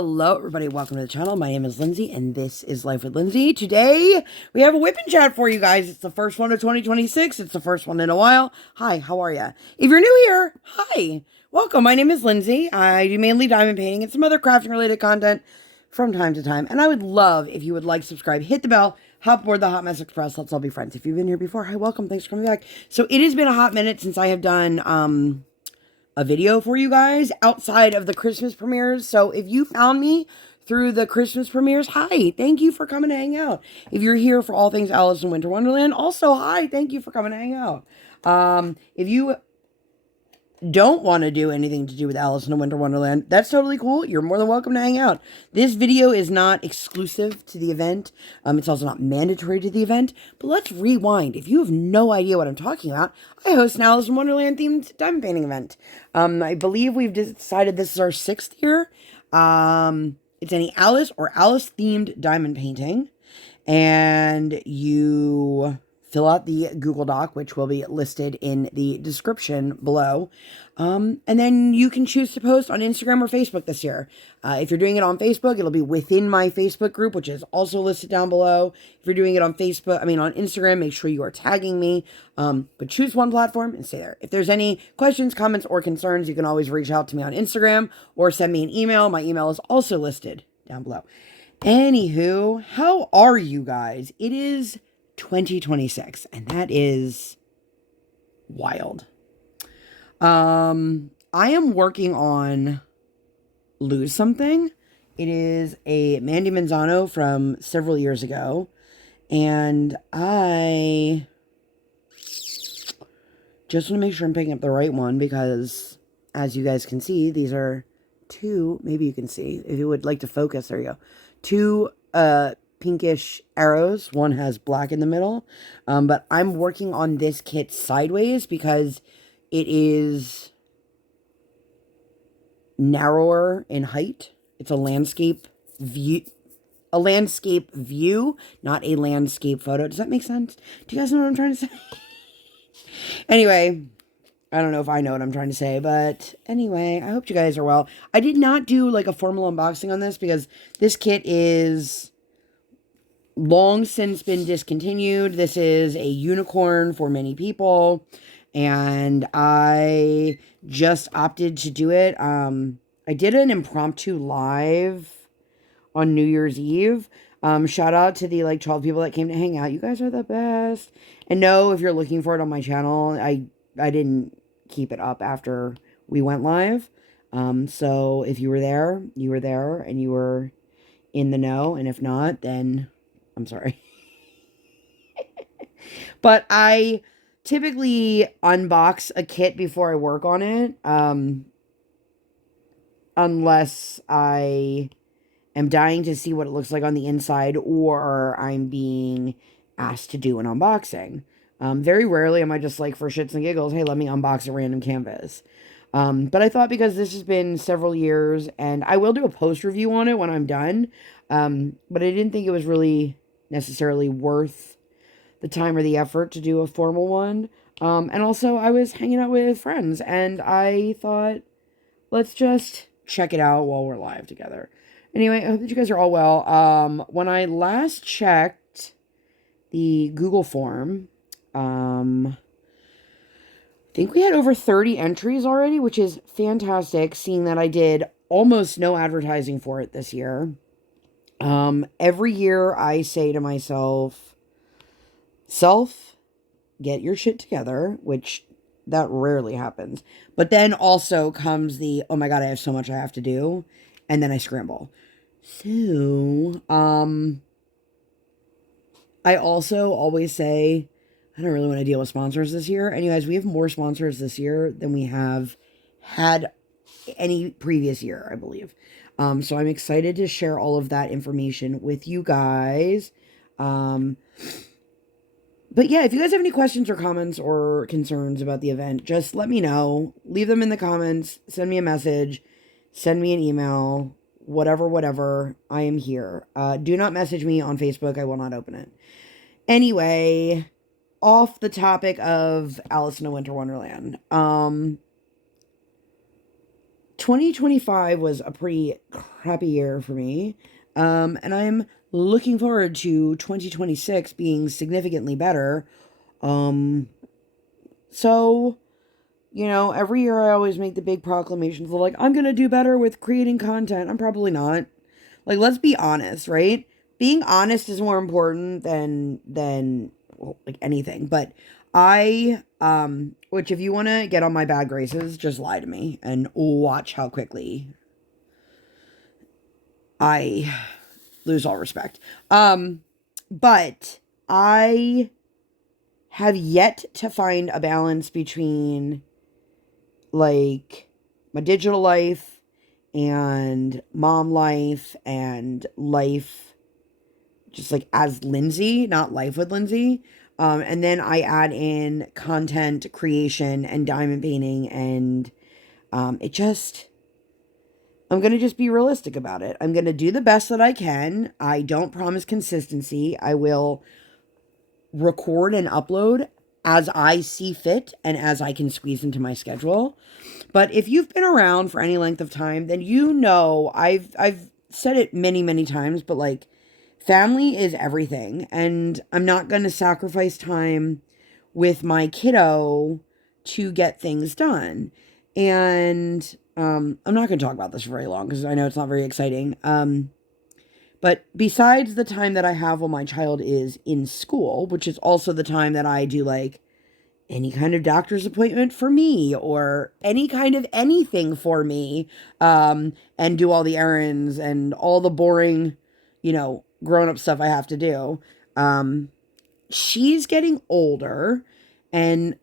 Hello, everybody. Welcome to the channel. My name is Lindsay, and this is Life with Lindsay. Today, we have a WIP Chat for you guys. It's the first one of 2026. It's the first one in a while. Hi, how are you? If you're new here, hi. Welcome. My name is Lindsay. I do mainly diamond painting and some other crafting-related content from time to time. And I would love if you would like, subscribe, hit the bell, hop aboard the Hot Mess Express. Let's all be friends. If you've been here before, hi, welcome. Thanks for coming back. So, it has been a hot minute since I have done, a video for you guys outside of the Christmas premieres. So if you found me through the Christmas premieres, hi, thank you for coming to hang out. If you're here for all things Alice in Winter Wonderland, also hi, thank you for coming to hang out. If you don't want to do anything to do with Alice in Winter Wonderland, that's totally cool. You're more than welcome to hang out. This video is not exclusive to the event. It's also not mandatory to the event. But let's rewind. If you have no idea what I'm talking about, I host an Alice in Wonderland themed diamond painting event. I believe we've decided this is our 6th year. It's any Alice or Alice themed diamond painting. And you fill out the Google Doc, which will be listed in the description below. And then you can choose to post on Instagram or Facebook this year. If you're doing it on Facebook, it'll be within my Facebook group, which is also listed down below. If you're doing it on on Instagram, make sure you are tagging me. But choose one platform and stay there. If there's any questions, comments, or concerns, you can always reach out to me on Instagram or send me an email. My email is also listed down below. Anywho, how are you guys? It is 2026, and that is wild. I am working on Lose Something. It is a Mandie Manzano from several years ago, and I just want to make sure I'm picking up the right one, because as you guys can see, these are two, maybe you can see, if you would like to focus, there you go, two pinkish arrows. One has black in the middle, but I'm working on this kit sideways because it is narrower in height. It's a landscape view, not a landscape photo. Does that make sense? Do you guys know what I'm trying to say? Anyway, I don't know if I know what I'm trying to say, but anyway, I hope you guys are well. I did not do like a formal unboxing on this because this kit is long since been discontinued. This is a unicorn for many people, and I just opted to do it. I did an impromptu live on New Year's Eve. Shout out to the 12 people that came to hang out. You guys are the best. And no, if you're looking for it on my channel, I didn't keep it up after we went live. So if you were there, and you were in the know, and if not, then I'm sorry. But I typically unbox a kit before I work on it, unless I am dying to see what it looks like on the inside, or I'm being asked to do an unboxing. Very rarely am I just like, for shits and giggles, hey, let me unbox a random canvas. But I thought, because this has been several years, and I will do a post review on it when I'm done, but I didn't think it was really necessarily worth the time or the effort to do a formal one. And also, I was hanging out with friends, and I thought, let's just check it out while we're live together. Anyway, I hope that you guys are all well. When I last checked the Google form, I think we had over 30 entries already, which is fantastic, seeing that I did almost no advertising for it this year. Every year I say to myself, get your shit together, which that rarely happens. But then also comes the, oh my God, I have so much I have to do. And then I scramble. So, I also always say, I don't really want to deal with sponsors this year. And you guys, we have more sponsors this year than we have had any previous year, I believe. So I'm excited to share all of that information with you guys. But yeah, if you guys have any questions or comments or concerns about the event, just let me know. Leave them in the comments. Send me a message. Send me an email. Whatever. I am here. Do not message me on Facebook. I will not open it. Anyway, off the topic of Alice in a Winter Wonderland. 2025 was a pretty crappy year for me. And I'm looking forward to 2026 being significantly better. Um, so, every year I always make the big proclamations of like, I'm going to do better with creating content. I'm probably not. Like, let's be honest, right? Being honest is more important than well, like anything. But which if you want to get on my bad graces, just lie to me and watch how quickly I lose all respect. But I have yet to find a balance between like my digital life and mom life and life just like as Lindsay, not Life with Lindsay. And then I add in content creation and diamond painting and it just I'm going to just be realistic about it. I'm going to do the best that I can. I don't promise consistency. I will record and upload as I see fit and as I can squeeze into my schedule. But if you've been around for any length of time, then I've said it many, many times, but like family is everything. And I'm not going to sacrifice time with my kiddo to get things done. And I'm not going to talk about this for very long because I know it's not very exciting. But besides the time that I have while my child is in school, which is also the time that I do like any kind of doctor's appointment for me or any kind of anything for me, and do all the errands and all the boring, grown up stuff I have to do. She's getting older, and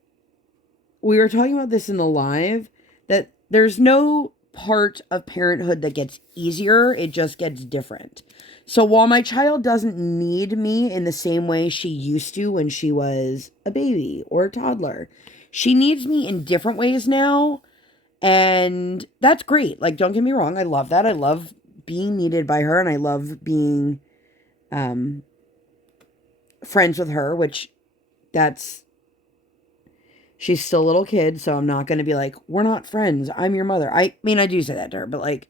we were talking about this in the live that there's no part of parenthood that gets easier, it just gets different. So while my child doesn't need me in the same way she used to when she was a baby or a toddler, she needs me in different ways now. And that's great. Like, don't get me wrong. I love that. I love being needed by her and I love being friends with her, which she's still a little kid. So I'm not going to be like, we're not friends. I'm your mother. I mean, I do say that to her, but like,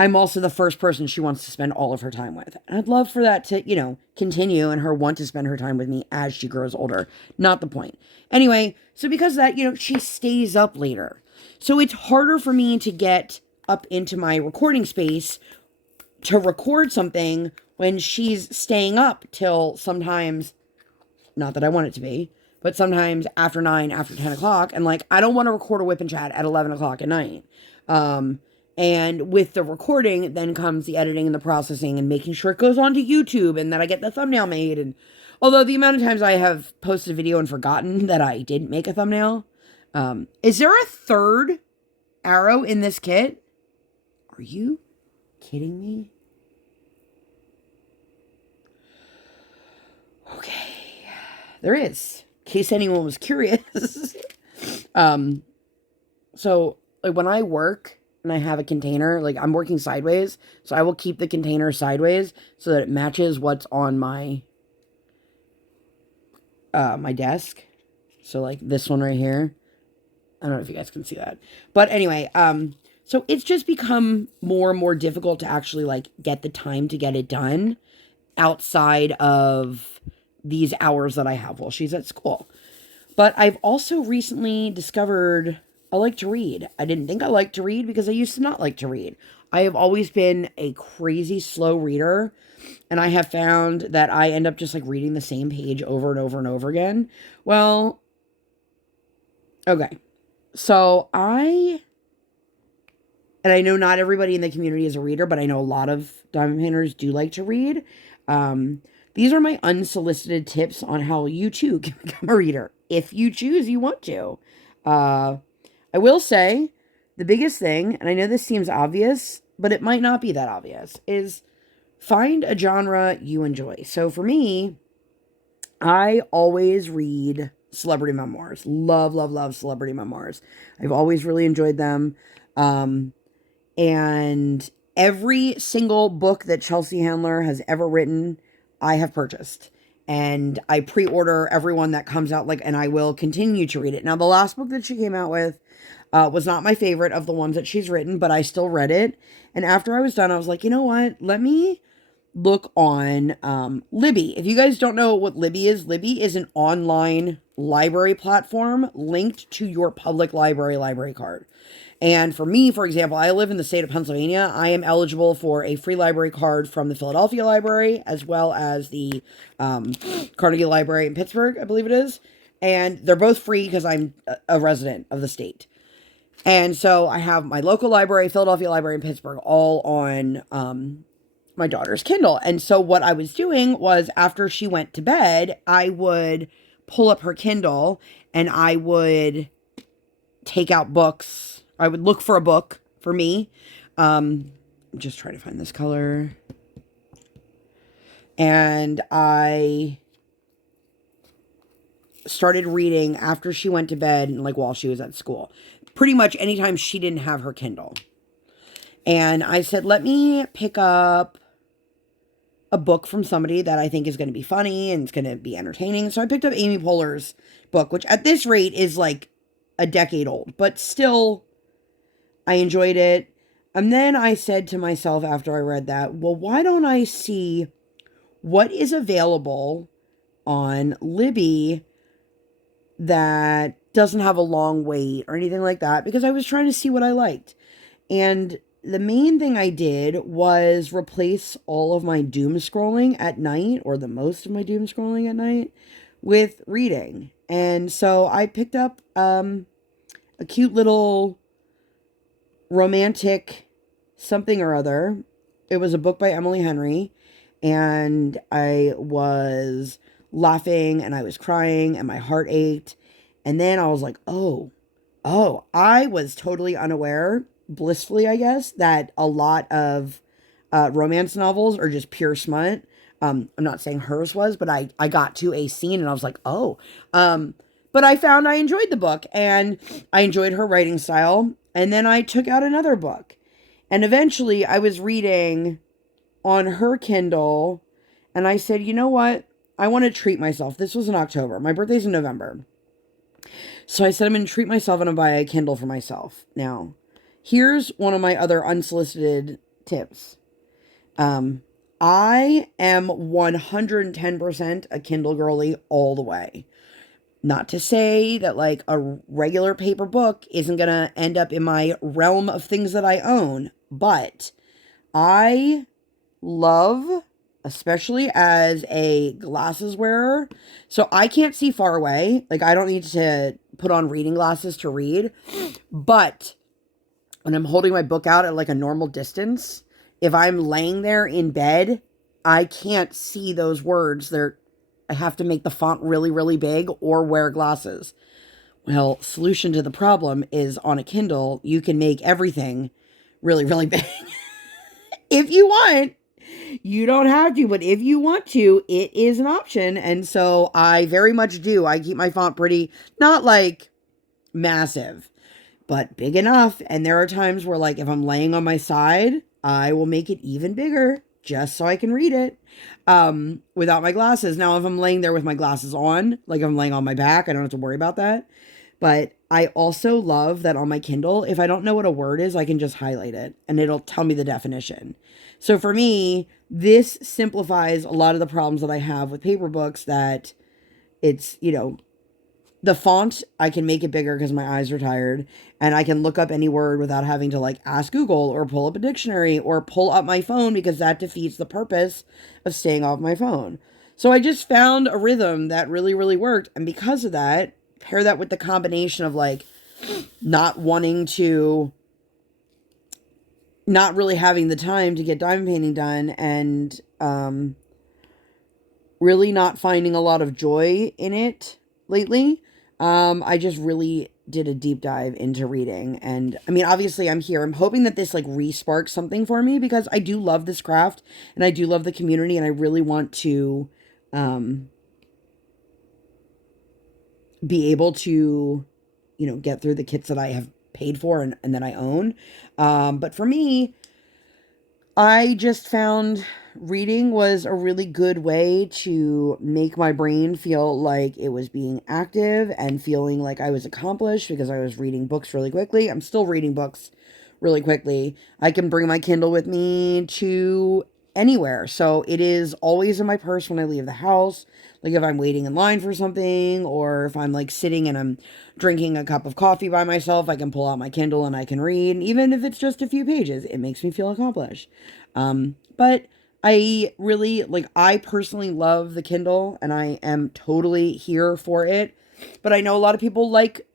I'm also the first person she wants to spend all of her time with. And I'd love for that to, continue and her want to spend her time with me as she grows older. Not the point. Anyway, so because of that, she stays up later. So it's harder for me to get up into my recording space to record something when she's staying up till sometimes, not that I want it to be, but sometimes after 9, after 10 o'clock. And like, I don't want to record a WIP and chat at 11 o'clock at night. And with the recording, then comes the editing and the processing and making sure it goes onto YouTube and that I get the thumbnail made. And although the amount of times I have posted a video and forgotten that I didn't make a thumbnail. Is there a third arrow in this kit? Are you kidding me? Okay. There is. In case anyone was curious. So like when I work, and I have a container, like I'm working sideways, so I will keep the container sideways so that it matches what's on my my desk. So like this one right here. I don't know if you guys can see that. But anyway, so it's just become more and more difficult to actually like get the time to get it done outside of these hours that I have while she's at school. But I've also recently discovered I like to read. I didn't think I liked to read because I used to not like to read. I have always been a crazy slow reader, and I have found that I end up just like reading the same page over and over and over again. Well, okay. So I know not everybody in the community is a reader, but I know a lot of diamond painters do like to read. These are my unsolicited tips on how you too can become a reader if you choose you want to. I will say the biggest thing, and I know this seems obvious, but it might not be that obvious, is find a genre you enjoy. So for me, I always read celebrity memoirs. Love, love, love celebrity memoirs. I've always really enjoyed them. And every single book that Chelsea Handler has ever written, I have purchased. And I pre-order everyone that comes out, like, and I will continue to read it. Now, the last book that she came out with was not my favorite of the ones that she's written, but I still read it. And after I was done, I was like, you know what? Let me look on Libby. If you guys don't know what Libby is an online library platform linked to your public library card. And for me, for example, I live in the state of Pennsylvania. I am eligible for a free library card from the Philadelphia Library, as well as the Carnegie Library in Pittsburgh, I believe it is. And they're both free because I'm a resident of the state. And so I have my local library, Philadelphia Library in Pittsburgh, all on my daughter's Kindle. And so what I was doing was, after she went to bed, I would pull up her Kindle and I would take out books. I would look for a book for me. I'm just trying to find this color. And I started reading after she went to bed and like while she was at school. Pretty much anytime she didn't have her Kindle. And I said, let me pick up a book from somebody that I think is going to be funny and it's going to be entertaining. So I picked up Amy Poehler's book, which at this rate is like a decade old, but still I enjoyed it. And then I said to myself after I read that, well, why don't I see what is available on Libby that doesn't have a long wait or anything like that, because I was trying to see what I liked. And the main thing I did was replace all of my doom scrolling at night, or the most of my doom scrolling at night, with reading. And so I picked up a cute little romantic something or other. It was a book by Emily Henry, and I was laughing and I was crying and my heart ached. And then I was like, oh, I was totally unaware, blissfully, I guess, that a lot of romance novels are just pure smut. I'm not saying hers was, but I got to a scene and I was like, oh. But I found I enjoyed the book and I enjoyed her writing style. And then I took out another book. And eventually I was reading on her Kindle. And I said, you know what? I want to treat myself. This was in October. My birthday's in November. So I said, I'm going to treat myself and I'm going to buy a Kindle for myself. Now, here's one of my other unsolicited tips. I am 110% a Kindle girly all the way. Not to say that like a regular paper book isn't going to end up in my realm of things that I own, but I love, especially as a glasses wearer, so I can't see far away. Like I don't need to put on reading glasses to read, but when I'm holding my book out at like a normal distance, if I'm laying there in bed, I can't see those words. I have to make the font really, really big or wear glasses. Well, solution to the problem is on a Kindle, you can make everything really, really big. If you want, you don't have to, but if you want to, it is an option. And so I very much do. I keep my font pretty, not like massive, but big enough. And there are times where like if I'm laying on my side, I will make it even bigger just so I can read it without my glasses. Now, if I'm laying there with my glasses on, like if I'm laying on my back, I don't have to worry about that. But I also love that on my Kindle, if I don't know what a word is, I can just highlight it and it'll tell me the definition. So for me, this simplifies a lot of the problems that I have with paper books, that it's, you know, the font, I can make it bigger because my eyes are tired, and I can look up any word without having to like ask Google or pull up a dictionary or pull up my phone, because that defeats the purpose of staying off my phone. So I just found a rhythm that really, really worked. And because of that, pair that with the combination of like not wanting to, not really having the time to get diamond painting done, and really not finding a lot of joy in it lately. I just really did a deep dive into reading. And I mean, obviously I'm here. I'm hoping that this like re-sparks something for me, because I do love this craft and I do love the community, and I really want to be able to, you know, get through the kits that I have paid for and that I own. But for me, I just found reading was a really good way to make my brain feel like it was being active and feeling like I was accomplished because I was reading books really quickly. I'm still reading books really quickly. I can bring my Kindle with me to anywhere. So it is always in my purse when I leave the house. Like if I'm waiting in line for something, or if I'm like sitting and I'm drinking a cup of coffee by myself, I can pull out my Kindle and I can read. And even if it's just a few pages, it makes me feel accomplished. But I really like, I personally love the Kindle and I am totally here for it. But I know a lot of people like,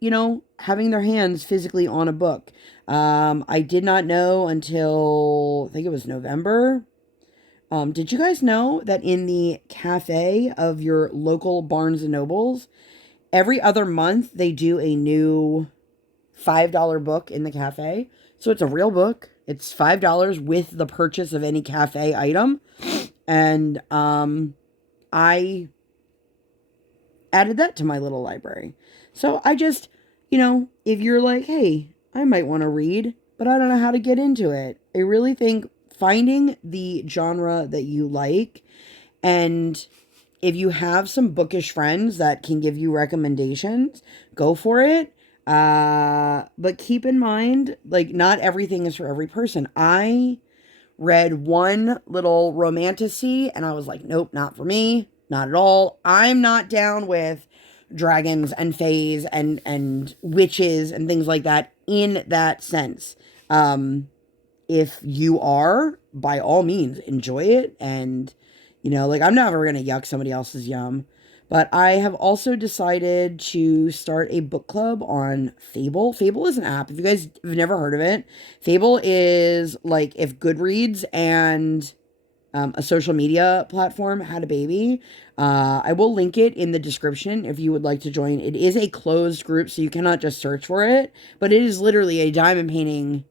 having their hands physically on a book. I did not know until I think it was November. Did you guys know that in the cafe of your local Barnes and Nobles, every other month they do a new $5 book in the cafe? So it's a real book. It's $5 with the purchase of any cafe item. And I added that to my little library. So I just, if you're like, hey, I might want to read, but I don't know how to get into it, I really think finding the genre that you like, and if you have some bookish friends that can give you recommendations, go for it. But keep in mind, like, not everything is for every person. I read one little romantasy and I was like, nope, not for me. Not at all. I'm not down with dragons and fays and witches and things like that in that sense. If you are, by all means, enjoy it. And, like, I'm never going to yuck somebody else's yum. But I have also decided to start a book club on Fable. Fable is an app. If you guys have never heard of it, Fable is like if Goodreads and a social media platform had a baby. I will link it in the description if you would like to join. It is a closed group, so you cannot just search for it. But it is literally a diamond painting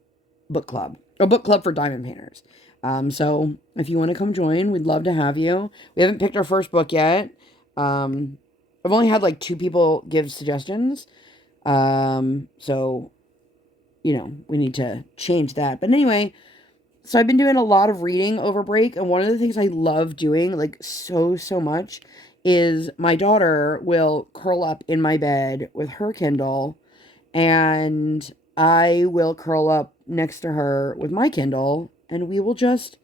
book club. A book club for diamond painters. So if you want to come join, we'd love to have you. We haven't picked our first book yet. I've only had like 2 people give suggestions. So, we need to change that. But anyway, so I've been doing a lot of reading over break. And one of the things I love doing, like so much, is my daughter will curl up in my bed with her Kindle and I will curl up next to her with my Kindle and we will just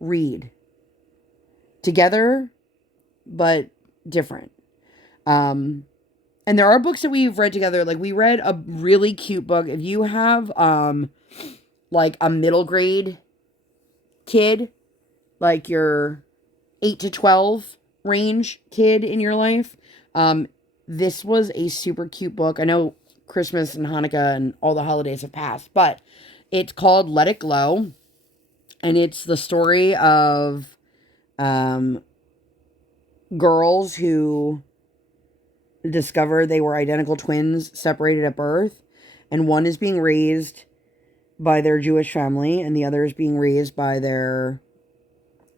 read together, but different. And there are books that we've read together. Like we read a really cute book. If you have, like a middle grade kid, like your 8 to 12 range kid in your life, this was a super cute book. I know Christmas and Hanukkah and all the holidays have passed, but it's called Let It Glow, and it's the story of girls who discover they were identical twins separated at birth, and one is being raised by their Jewish family and the other is being raised by their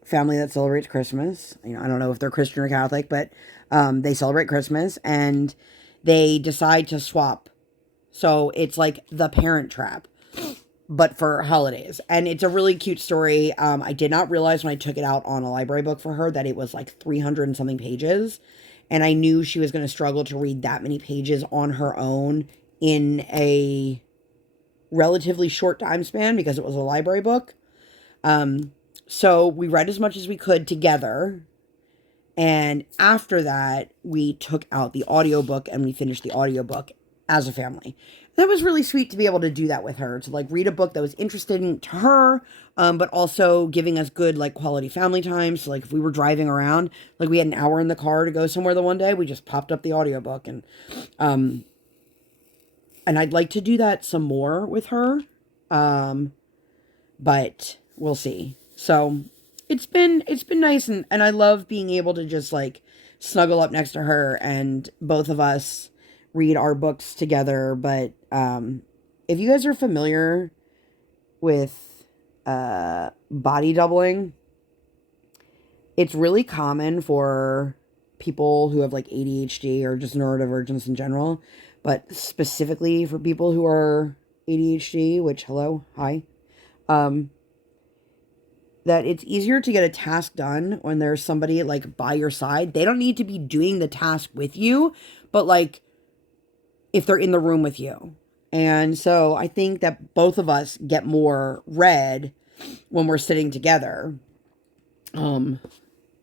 family that celebrates Christmas. I don't know if they're Christian or Catholic, but they celebrate Christmas and they decide to swap. So it's like The Parent Trap, but for holidays. And it's a really cute story. I did not realize when I took it out on a library book for her that it was like 300 and something pages. And I knew she was going to struggle to read that many pages on her own in a relatively short time span because it was a library book. So we read as much as we could together. And after that, we took out the audiobook and we finished the audiobook as a family. That was really sweet to be able to do that with her, to like read a book that was interesting to her, but also giving us good like quality family time. So like if we were driving around, like we had an hour in the car to go somewhere the one day, we just popped up the audiobook and I'd like to do that some more with her. But we'll see. So it's been nice and I love being able to just like snuggle up next to her and both of us read our books together. But if you guys are familiar with body doubling, it's really common for people who have like ADHD or just neurodivergence in general, but specifically for people who are ADHD, which hello, hi. that it's easier to get a task done when there's somebody like by your side. They don't need to be doing the task with you, but like if they're in the room with you. And so I think that both of us get more read when we're sitting together. You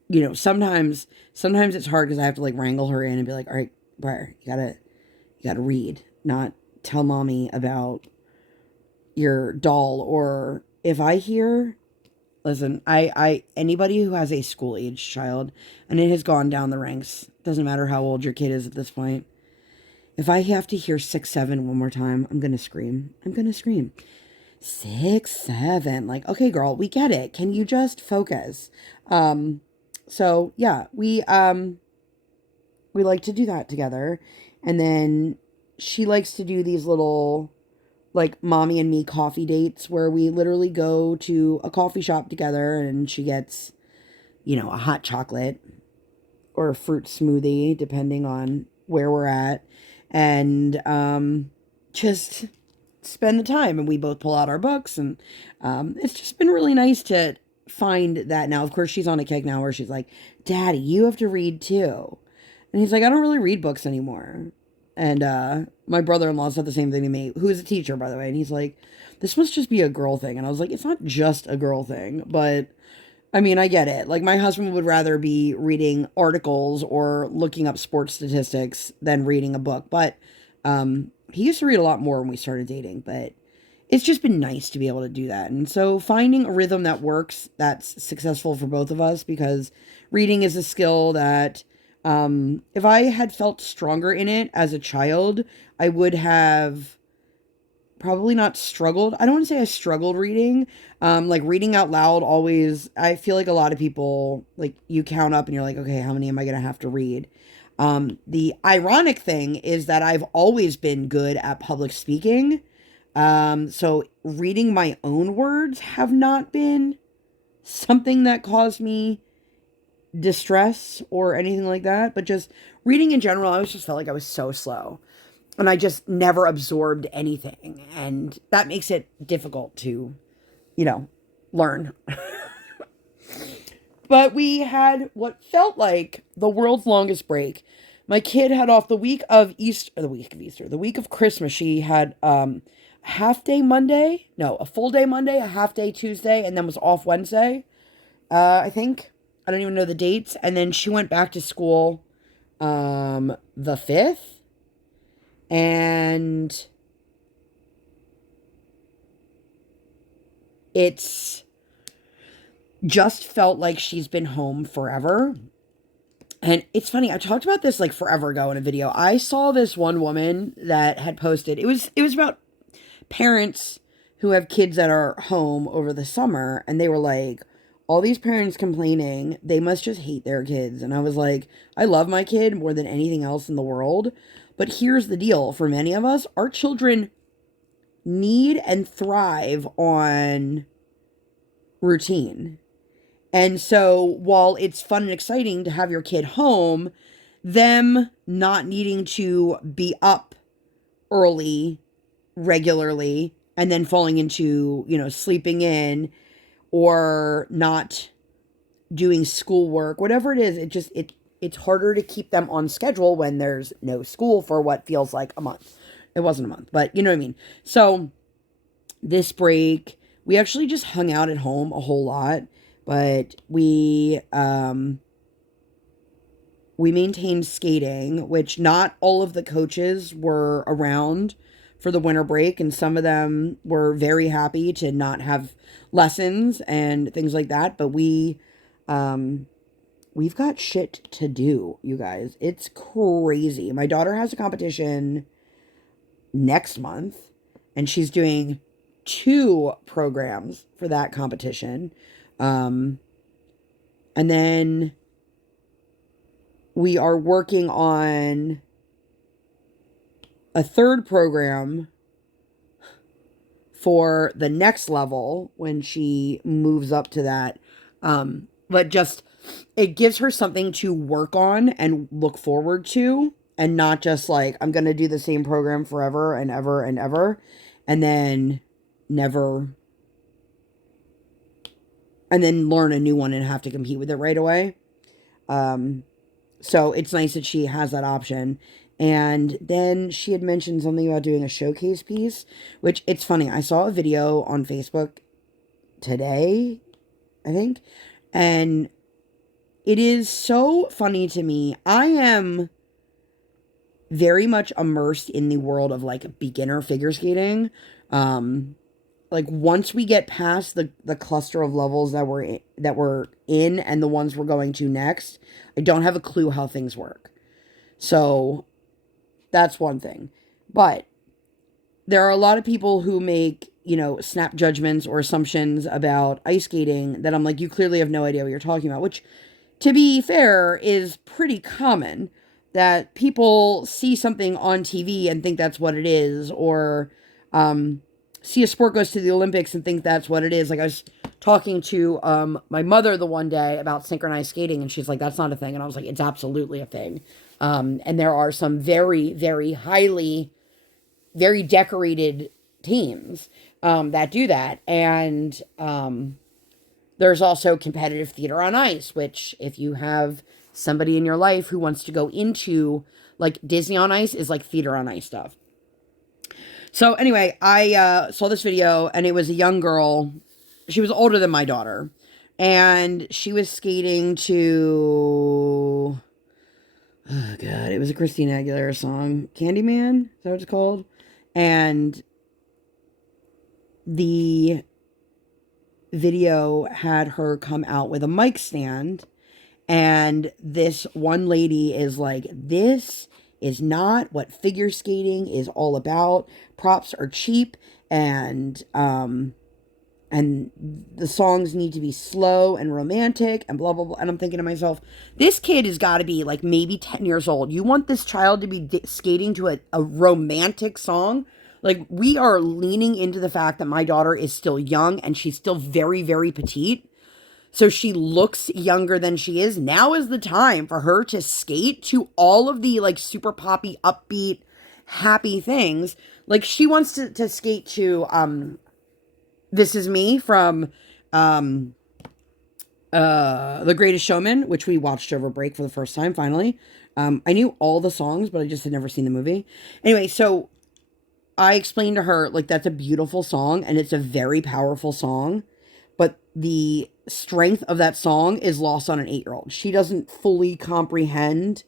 know, sometimes it's hard because I have to like wrangle her in and be like, all right, Briar, you gotta read, not tell mommy about your doll. Or if I hear, listen, anybody who has a school age child and it has gone down the ranks, doesn't matter how old your kid is at this point. If I have to hear 6, 7 one more time, I'm gonna scream. I'm gonna scream. 6, 7. Like, okay, girl, we get it. Can you just focus? So yeah, we like to do that together. And then she likes to do these little like mommy and me coffee dates where we literally go to a coffee shop together and she gets, you know, a hot chocolate or a fruit smoothie, depending on where we're at. And just spend the time. And we both pull out our books. And it's just been really nice to find that now. Of course, she's on a kick now where she's like, Daddy, you have to read too. And he's like, I don't really read books anymore. And my brother-in-law said the same thing to me, who is a teacher, by the way. And he's like, this must just be a girl thing. And I was like, it's not just a girl thing, but I mean, I get it. Like, my husband would rather be reading articles or looking up sports statistics than reading a book. But he used to read a lot more when we started dating. But it's just been nice to be able to do that. And so finding a rhythm that works, that's successful for both of us, because reading is a skill that if I had felt stronger in it as a child, I would have probably not struggled. I don't want to say I struggled reading. Like reading out loud always, I feel like a lot of people, like you count up and you're like, okay, how many am I going to have to read? The ironic thing is that I've always been good at public speaking. So reading my own words have not been something that caused me distress or anything like that, but just reading in general, I just felt like I was so slow. And I just never absorbed anything. And that makes it difficult to, you know, learn. But we had what felt like the world's longest break. My kid had off the week of Easter, the week of Christmas. She had half day Monday, no, a full day Monday, a half day Tuesday, and then was off Wednesday. I think. I don't even know the dates. And then she went back to school the 5th. And it's just felt like she's been home forever. And it's funny, I talked about this like forever ago in a video. I saw this one woman that had posted, it was about parents who have kids that are home over the summer, and they were like, all these parents complaining, they must just hate their kids. And I was like, I love my kid more than anything else in the world. But here's the deal. For many of us, our children need and thrive on routine. And so while it's fun and exciting to have your kid home, them not needing to be up early, regularly, and then falling into, you know, sleeping in or not doing schoolwork, whatever it is, it's harder to keep them on schedule when there's no school for what feels like a month. It wasn't a month, but you know what I mean? So this break, we actually just hung out at home a whole lot, but we maintained skating, which not all of the coaches were around for the winter break, and some of them were very happy to not have lessons and things like that, but we've got shit to do, you guys. It's crazy. My daughter has a competition next month, and she's doing 2 programs for that competition. And then we are working on a 3rd program for the next level when she moves up to that. But just, it gives her something to work on and look forward to, and not just like, I'm going to do the same program forever and ever and ever, and then never and then learn a new one and have to compete with it right away. So it's nice that she has that option. And then she had mentioned something about doing a showcase piece, which it's funny. I saw a video on Facebook today, I think, and it is so funny to me. I am very much immersed in the world of like beginner figure skating. Like once we get past the cluster of levels that we're in and the ones we're going to next, I don't have a clue how things work. So that's one thing. But there are a lot of people who make, snap judgments or assumptions about ice skating that I'm like, you clearly have no idea what you're talking about, which, to be fair, is pretty common, that people see something on TV and think that's what it is, or see a sport goes to the Olympics and think that's what it is. Like I was talking to my mother the one day about synchronized skating, and she's like, that's not a thing. And I was like, it's absolutely a thing. And there are some very, very highly, very decorated teams that do that. And there's also competitive theater on ice, which if you have somebody in your life who wants to go into, like, Disney on Ice is like theater on ice stuff. So anyway, I saw this video, and it was a young girl. She was older than my daughter, and she was skating to, oh God, it was a Christina Aguilera song, Candyman, is that what it's called? And the video had her come out with a mic stand, and this one lady is like, this is not what figure skating is all about. Props are cheap, and the songs need to be slow and romantic and blah, blah, blah. And I'm thinking to myself, this kid has got to be like maybe 10 years old. You want this child to be skating to a romantic song? Like, we are leaning into the fact that my daughter is still young and she's still very, very petite. So she looks younger than she is. Now is the time for her to skate to all of the like super poppy, upbeat, happy things. Like, she wants to skate to This Is Me from The Greatest Showman, which we watched over break for the first time finally. I knew all the songs, but I just had never seen the movie. Anyway, so I explained to her, like, that's a beautiful song and it's a very powerful song, but the strength of that song is lost on an 8-year-old. She doesn't fully comprehend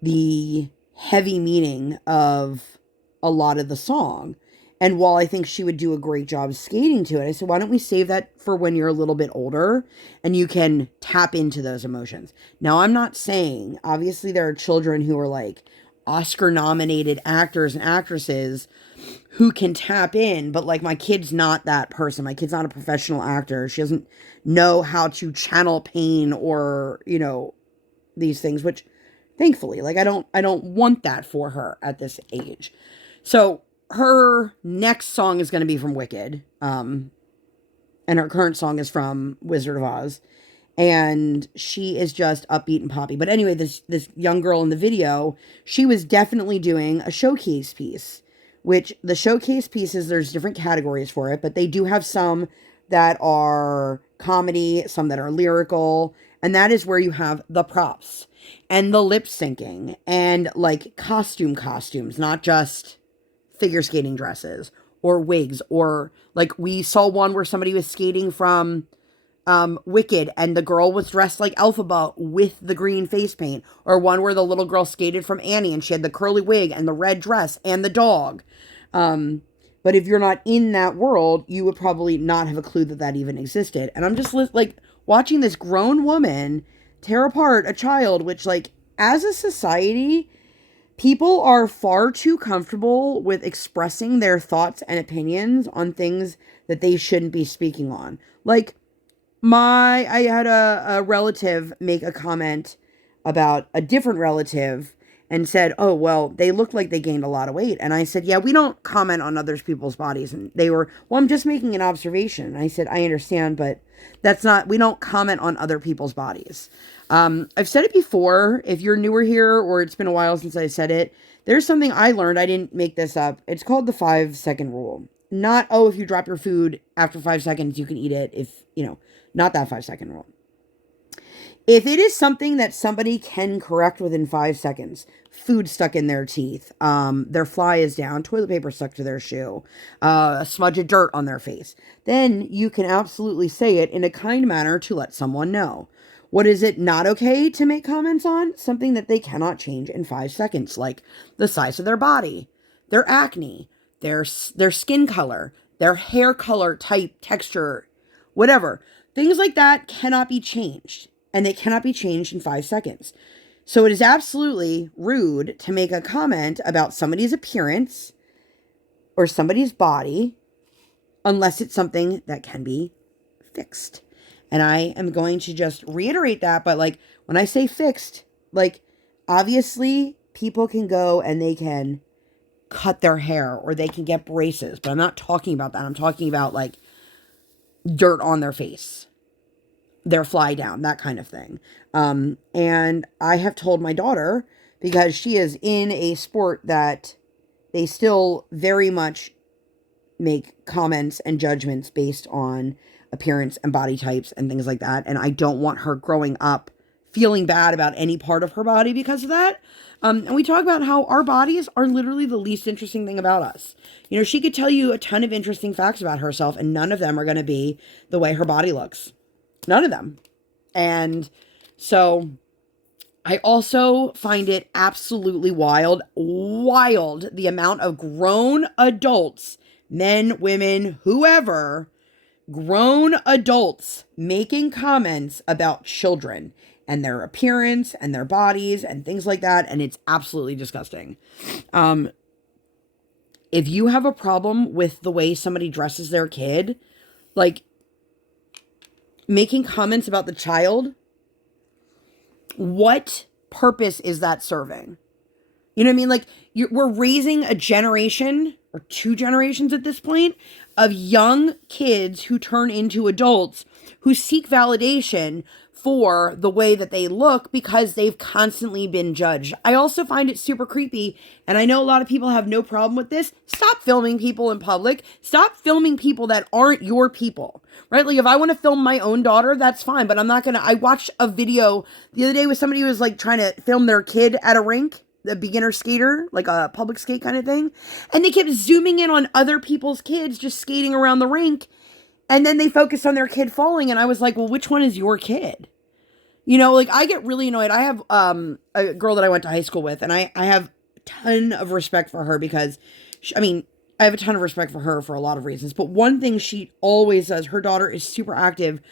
the heavy meaning of a lot of the song. And while I think she would do a great job skating to it, I said, why don't we save that for when you're a little bit older and you can tap into those emotions? Now, I'm not saying, obviously there are children who are like Oscar-nominated actors and actresses who can tap in, but like, my kid's not that person. My kid's not a professional actor. She doesn't know how to channel pain or, these things, which thankfully, like, I don't want that for her at this age. So her next song is going to be from Wicked. And her current song is from Wizard of Oz. And she is just upbeat and poppy. But anyway, this young girl in the video, she was definitely doing a showcase piece, which the showcase pieces, there's different categories for it, but they do have some that are comedy, some that are lyrical, and that is where you have the props and the lip syncing and like costumes, not just figure skating dresses or wigs, or like we saw one where somebody was skating from Wicked and the girl was dressed like Elphaba with the green face paint, or one where the little girl skated from Annie and she had the curly wig and the red dress and the dog. But if you're not in that world, you would probably not have a clue that even existed. And I'm just like watching this grown woman tear apart a child, which, like, as a society, people are far too comfortable with expressing their thoughts and opinions on things that they shouldn't be speaking on. Like, I had a relative make a comment about a different relative and said, oh, well, they look like they gained a lot of weight. And I said, yeah, we don't comment on other people's bodies. And they were, well, I'm just making an observation. And I said, I understand, but we don't comment on other people's bodies. I've said it before. If you're newer here or it's been a while since I said it, there's something I learned. I didn't make this up. It's called the 5-second rule. Not, oh, if you drop your food after 5 seconds, you can eat it. Not that 5-second rule. If it is something that somebody can correct within 5 seconds, food stuck in their teeth, their fly is down, toilet paper stuck to their shoe, a smudge of dirt on their face, then you can absolutely say it in a kind manner to let someone know. What is it not okay to make comments on? Something that they cannot change in 5 seconds, like the size of their body, their acne, their skin color, their hair color, type, texture, whatever. Things like that cannot be changed, and they cannot be changed in 5 seconds. So it is absolutely rude to make a comment about somebody's appearance or somebody's body unless it's something that can be fixed. And I am going to just reiterate that, but like when I say fixed, like obviously people can go and they can cut their hair or they can get braces, but I'm not talking about that. I'm talking about like dirt on their face, their fly down, that kind of thing. And I have told my daughter, because she is in a sport that they still very much make comments and judgments based on appearance and body types and things like that. And I don't want her growing up feeling bad about any part of her body because of that. And we talk about how our bodies are literally the least interesting thing about us. You know, she could tell you a ton of interesting facts about herself, and none of them are going to be the way her body looks. None of them. And so I also find it absolutely wild, the amount of grown adults, men, women, whoever, grown adults making comments about children and their appearance and their bodies and things like that. And it's absolutely disgusting. If you have a problem with the way somebody dresses their kid, like making comments about the child, what purpose is that serving? You know what I mean? Like, we're raising a generation or 2 generations at this point of young kids who turn into adults who seek validation for the way that they look because they've constantly been judged. I also find it super creepy, and I know a lot of people have no problem with this. Stop filming people in public. Stop filming people that aren't your people, right? Like, if I want to film my own daughter, that's fine, but I'm not going to. I watched a video the other day with somebody who was like trying to film their kid at a rink, the beginner skater, like a public skate kind of thing. And they kept zooming in on other people's kids just skating around the rink. And then they focused on their kid falling. And I was like, well, which one is your kid? You know, like, I get really annoyed. I have a girl that I went to high school with, and I have a ton of respect for her because, I have a ton of respect for her for a lot of reasons. But one thing she always does, her daughter is super active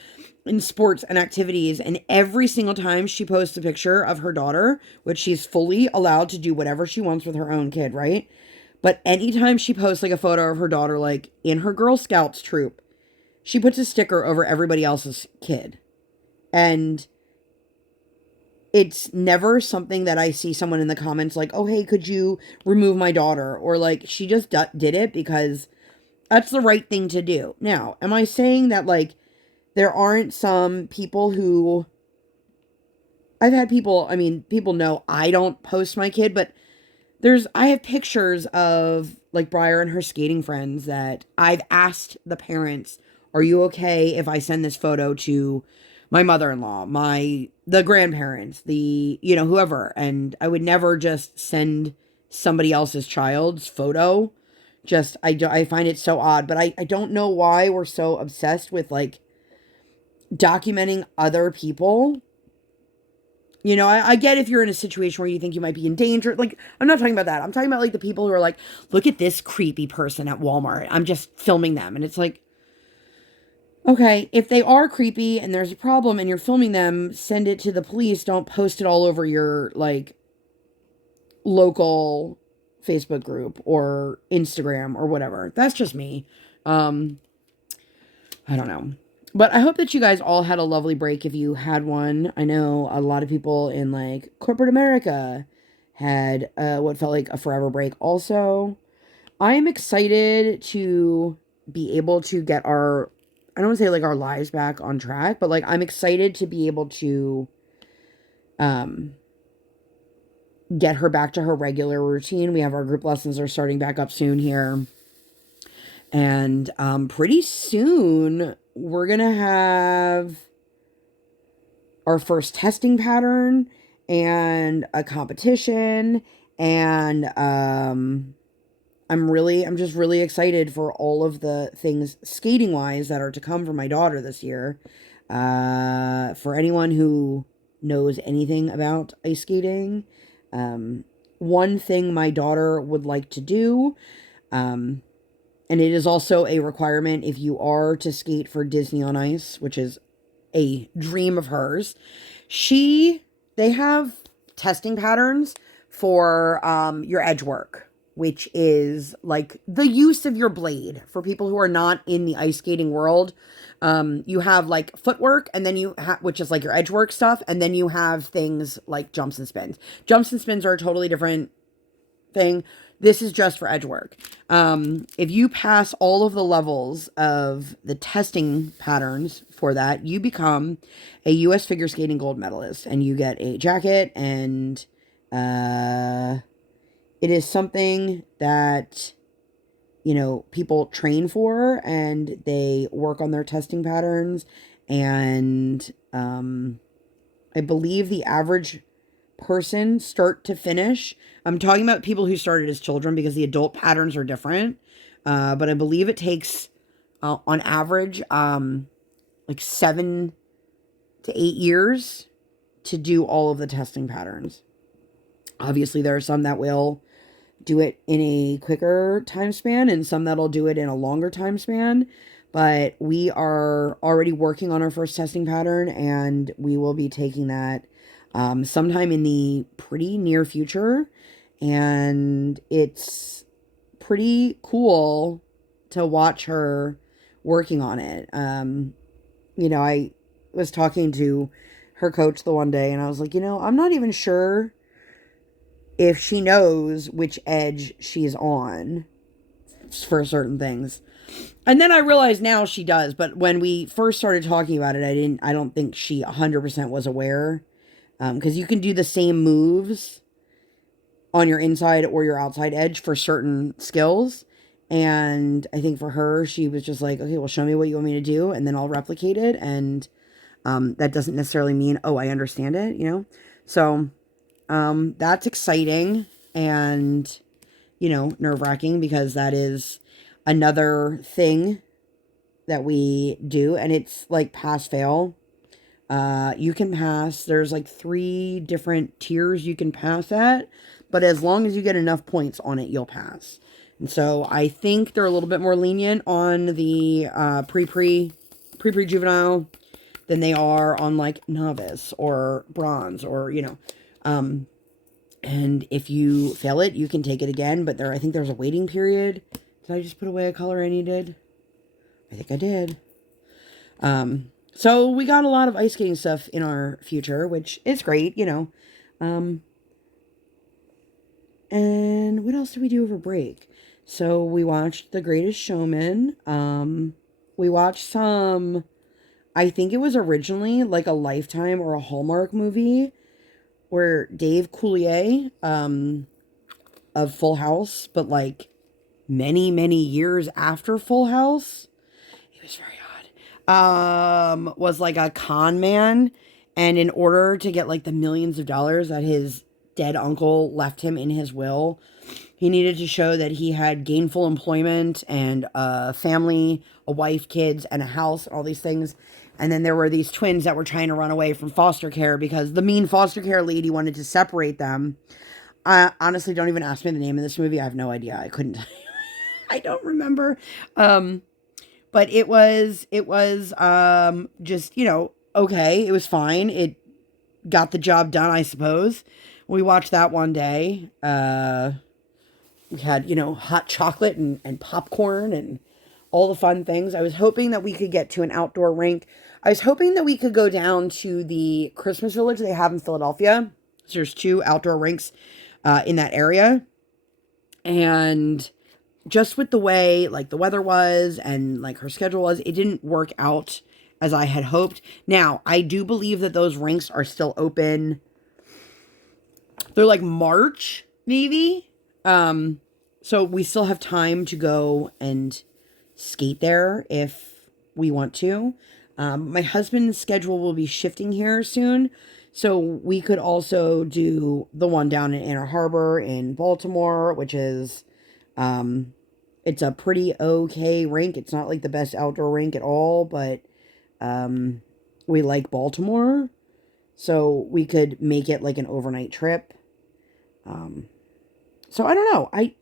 in sports and activities, and every single time she posts a picture of her daughter, which she's fully allowed to do whatever she wants with her own kid, right? But anytime she posts like a photo of her daughter, like in her Girl Scouts troop, she puts a sticker over everybody else's kid. And it's never something that I see someone in the comments like, oh, hey, could you remove my daughter? Or like, she just did it because that's the right thing to do. Now, am I saying that like there aren't some people who, I've had people, people know I don't post my kid, but I have pictures of like Briar and her skating friends that I've asked the parents, are you okay if I send this photo to my mother-in-law, the grandparents, whoever. And I would never just send somebody else's child's photo. I find it so odd, but I don't know why we're so obsessed with like documenting other people. You know, I get if you're in a situation where you think you might be in danger. Like, I'm not talking about that. I'm talking about like the people who are like, look at this creepy person at Walmart. I'm just filming them. And it's like, okay, if they are creepy and there's a problem and you're filming them, send it to the police. Don't post it all over your, like, local Facebook group or Instagram or whatever. That's just me. I don't know. But I hope that you guys all had a lovely break if you had one. I know a lot of people in, like, corporate America had what felt like a forever break also. I am excited to be able to get I don't want to say like our lives back on track, but like I'm excited to be able to get her back to her regular routine. We have our group lessons are starting back up soon here. And pretty soon we're going to have our first testing pattern and a competition, and I'm just really excited for all of the things skating wise that are to come for my daughter this year. For anyone who knows anything about ice skating, one thing my daughter would like to do, and it is also a requirement if you are to skate for Disney on Ice, which is a dream of hers. They have testing patterns for your edge work, which is like the use of your blade for people who are not in the ice skating world. You have like footwork, and then which is like your edge work stuff, and then you have things like jumps and spins. Jumps and spins are a totally different thing. This is just for edge work. If you pass all of the levels of the testing patterns for that, you become a U.S. figure skating gold medalist, and you get a jacket, and it is something that, you know, people train for, and they work on their testing patterns, and I believe the average person start to finish, I'm talking about people who started as children because the adult patterns are different, but I believe it takes on average like 7 to 8 years to do all of the testing patterns. Obviously there are some that will do it in a quicker time span and some that'll do it in a longer time span, but we are already working on our first testing pattern, and we will be taking that sometime in the pretty near future, and it's pretty cool to watch her working on it. You know, I was talking to her coach the one day, and I was like, you know, I'm not even sure if she knows which edge she's on for certain things. And then I realized now she does, but when we first started talking about it, I don't think she 100% was aware. Because you can do the same moves on your inside or your outside edge for certain skills. And I think for her, she was just like, okay, well, show me what you want me to do, and then I'll replicate it. And that doesn't necessarily mean, oh, I understand it, you know? So that's exciting and, you know, nerve-wracking, because that is another thing that we do, and it's like pass-fail. You can pass, there's like 3 different tiers you can pass at, but as long as you get enough points on it, you'll pass. And so I think they're a little bit more lenient on the pre-juvenile than they are on like novice or bronze, or, you know, and if you fail it, you can take it again, but I think there's a waiting period. Did I just put away a color I needed? I think I did. So we got a lot of ice skating stuff in our future, which is great, you know. And what else did we do over break? So we watched The Greatest Showman. We watched some, I think it was originally like a Lifetime or a Hallmark movie where Dave Coulier, of Full House, but like many, many years after Full House. It was very was like a con man, and in order to get like the millions of dollars that his dead uncle left him in his will, he needed to show that he had gainful employment and a family, a wife, kids, and a house, all these things. And then there were these twins that were trying to run away from foster care because the mean foster care lady wanted to separate them. I honestly, don't even ask me the name of this movie. I have no idea. I couldn't. I don't remember. But it was just, you know, okay. It was fine. It got the job done, I suppose. We watched that one day. We had, you know, hot chocolate and popcorn and all the fun things. I was hoping that we could get to an outdoor rink. I was hoping that we could go down to the Christmas Village they have in Philadelphia. So there's 2 outdoor rinks in that area. And just with the way like the weather was and like her schedule was, it didn't work out as I had hoped. Now, I do believe that those rinks are still open. They're like March, maybe. So we still have time to go and skate there if we want to. My husband's schedule will be shifting here soon. So we could also do the one down in Ann Arbor in Baltimore, which is, it's a pretty okay rink. It's not like the best outdoor rink at all, but we like Baltimore. So we could make it like an overnight trip. So I don't know. I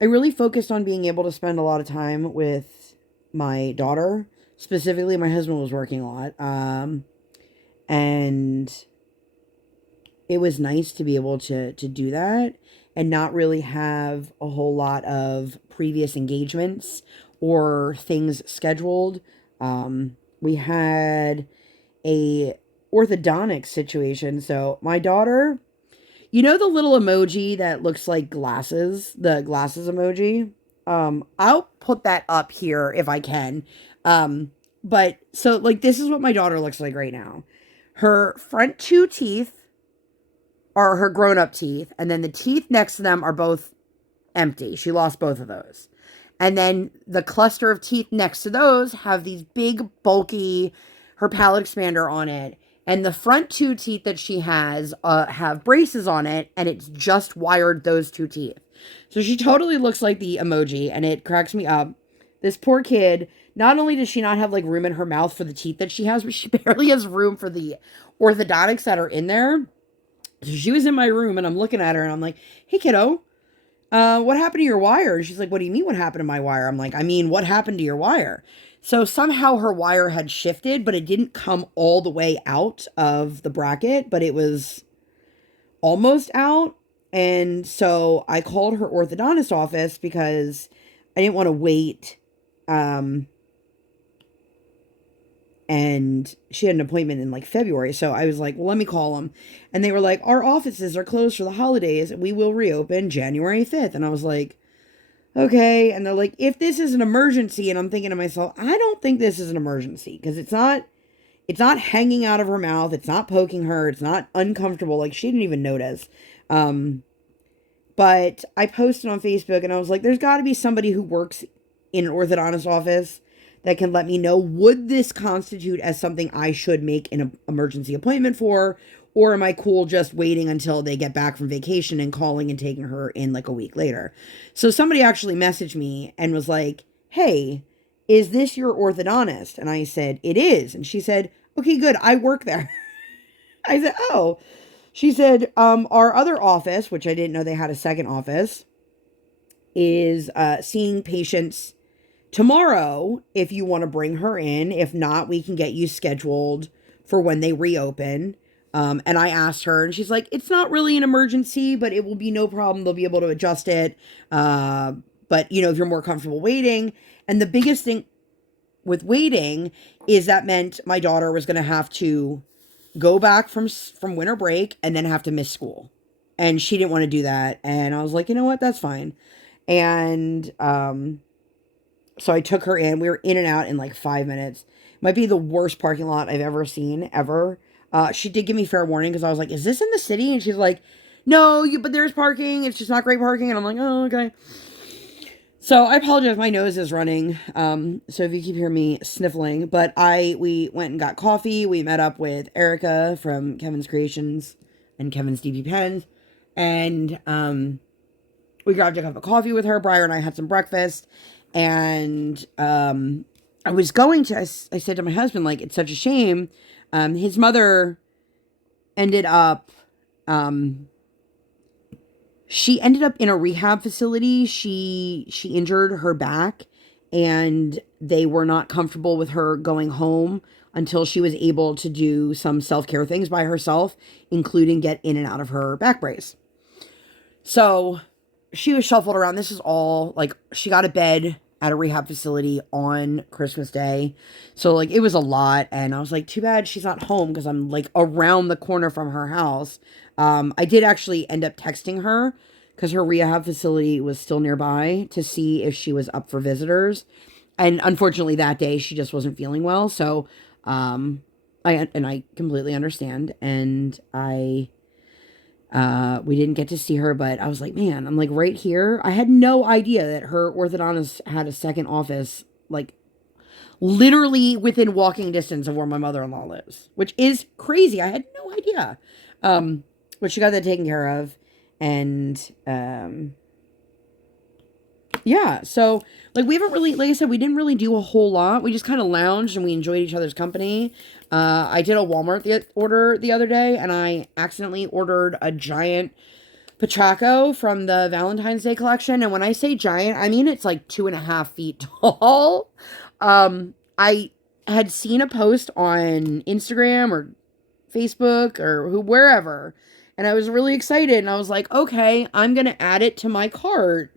really focused on being able to spend a lot of time with my daughter. Specifically, my husband was working a lot. And it was nice to be able to do that and not really have a whole lot of previous engagements or things scheduled. We had a orthodontic situation. So my daughter, you know the little emoji that looks like glasses, the glasses emoji? I'll put that up here if I can. But so like this is what my daughter looks like right now. Her front two teeth are her grown-up teeth, and then the teeth next to them are both empty. She lost both of those. And then the cluster of teeth next to those have these big, bulky, her palate expander on it. And the front two teeth that she has have braces on it, and it's just wired those two teeth. So she totally looks like the emoji, and it cracks me up. This poor kid, not only does she not have like room in her mouth for the teeth that she has, but she barely has room for the orthodontics that are in there. So she was in my room, and I'm looking at her, and I'm like, hey, kiddo, what happened to your wire? And she's like, what do you mean what happened to my wire? I'm like, I mean, what happened to your wire? So somehow her wire had shifted, but it didn't come all the way out of the bracket, but it was almost out. And so I called her orthodontist office because I didn't want to wait. And she had an appointment in like February. So I was like, well, let me call them. And they were like, our offices are closed for the holidays. We will reopen January 5th. And I was like, okay. And they're like, if this is an emergency, and I'm thinking to myself, I don't think this is an emergency because it's not hanging out of her mouth. It's not poking her. It's not uncomfortable. Like she didn't even notice. But I posted on Facebook and I was like, there's got to be somebody who works in an orthodontist office that can let me know, would this constitute as something I should make an emergency appointment for? Or am I cool just waiting until they get back from vacation and calling and taking her in like a week later? So somebody actually messaged me and was like, hey, is this your orthodontist? And I said, it is. And she said, okay, good. I work there. I said, oh. She said, our other office, which I didn't know they had a second office, is seeing patients tomorrow if you want to bring her in. If not, we can get you scheduled for when they reopen. And I asked her, and she's like, it's not really an emergency, but it will be no problem. They'll be able to adjust it. But, you know, if you're more comfortable waiting. And the biggest thing with waiting is that meant my daughter was going to have to go back from winter break and then have to miss school. And she didn't want to do that. And I was like, you know what? That's fine. And so I took her in. We were in and out in like 5 minutes. Might be the worst parking lot I've ever seen, ever. She did give me fair warning because I was like, is this in the city? And she's like, no, but there's parking. It's just not great parking. And I'm like, oh, okay. So I apologize. My nose is running. So if you keep hearing me sniffling, but we went and got coffee. We met up with Erica from Kevin's Creations and Kevin's DP Pens. And, we grabbed a cup of coffee with her. Briar and I had some breakfast. And, I was going to, I said to my husband, like, it's such a shame. His mother ended up, she ended up in a rehab facility. She injured her back and they were not comfortable with her going home until she was able to do some self-care things by herself, including get in and out of her back brace. So she was shuffled around. This is all like, she got a bed at a rehab facility on Christmas Day. So like, it was a lot. And I was like, too bad she's not home because I'm like around the corner from her house. I did actually end up texting her because her rehab facility was still nearby to see if she was up for visitors. And unfortunately that day she just wasn't feeling well. So, I completely understand. And we didn't get to see her, but I was like, man, I'm like right here. I had no idea that her orthodontist had a second office, like literally within walking distance of where my mother-in-law lives, which is crazy. I had no idea. But she got that taken care of. And, yeah, so, like, we haven't really, like I said, we didn't really do a whole lot. We just kind of lounged and we enjoyed each other's company. I did a Walmart order the other day, and I accidentally ordered a giant Pachaco from the Valentine's Day collection. And when I say giant, I mean it's like 2.5 feet tall. I had seen a post on Instagram or Facebook or wherever, and I was really excited, and I was like, okay, I'm going to add it to my cart.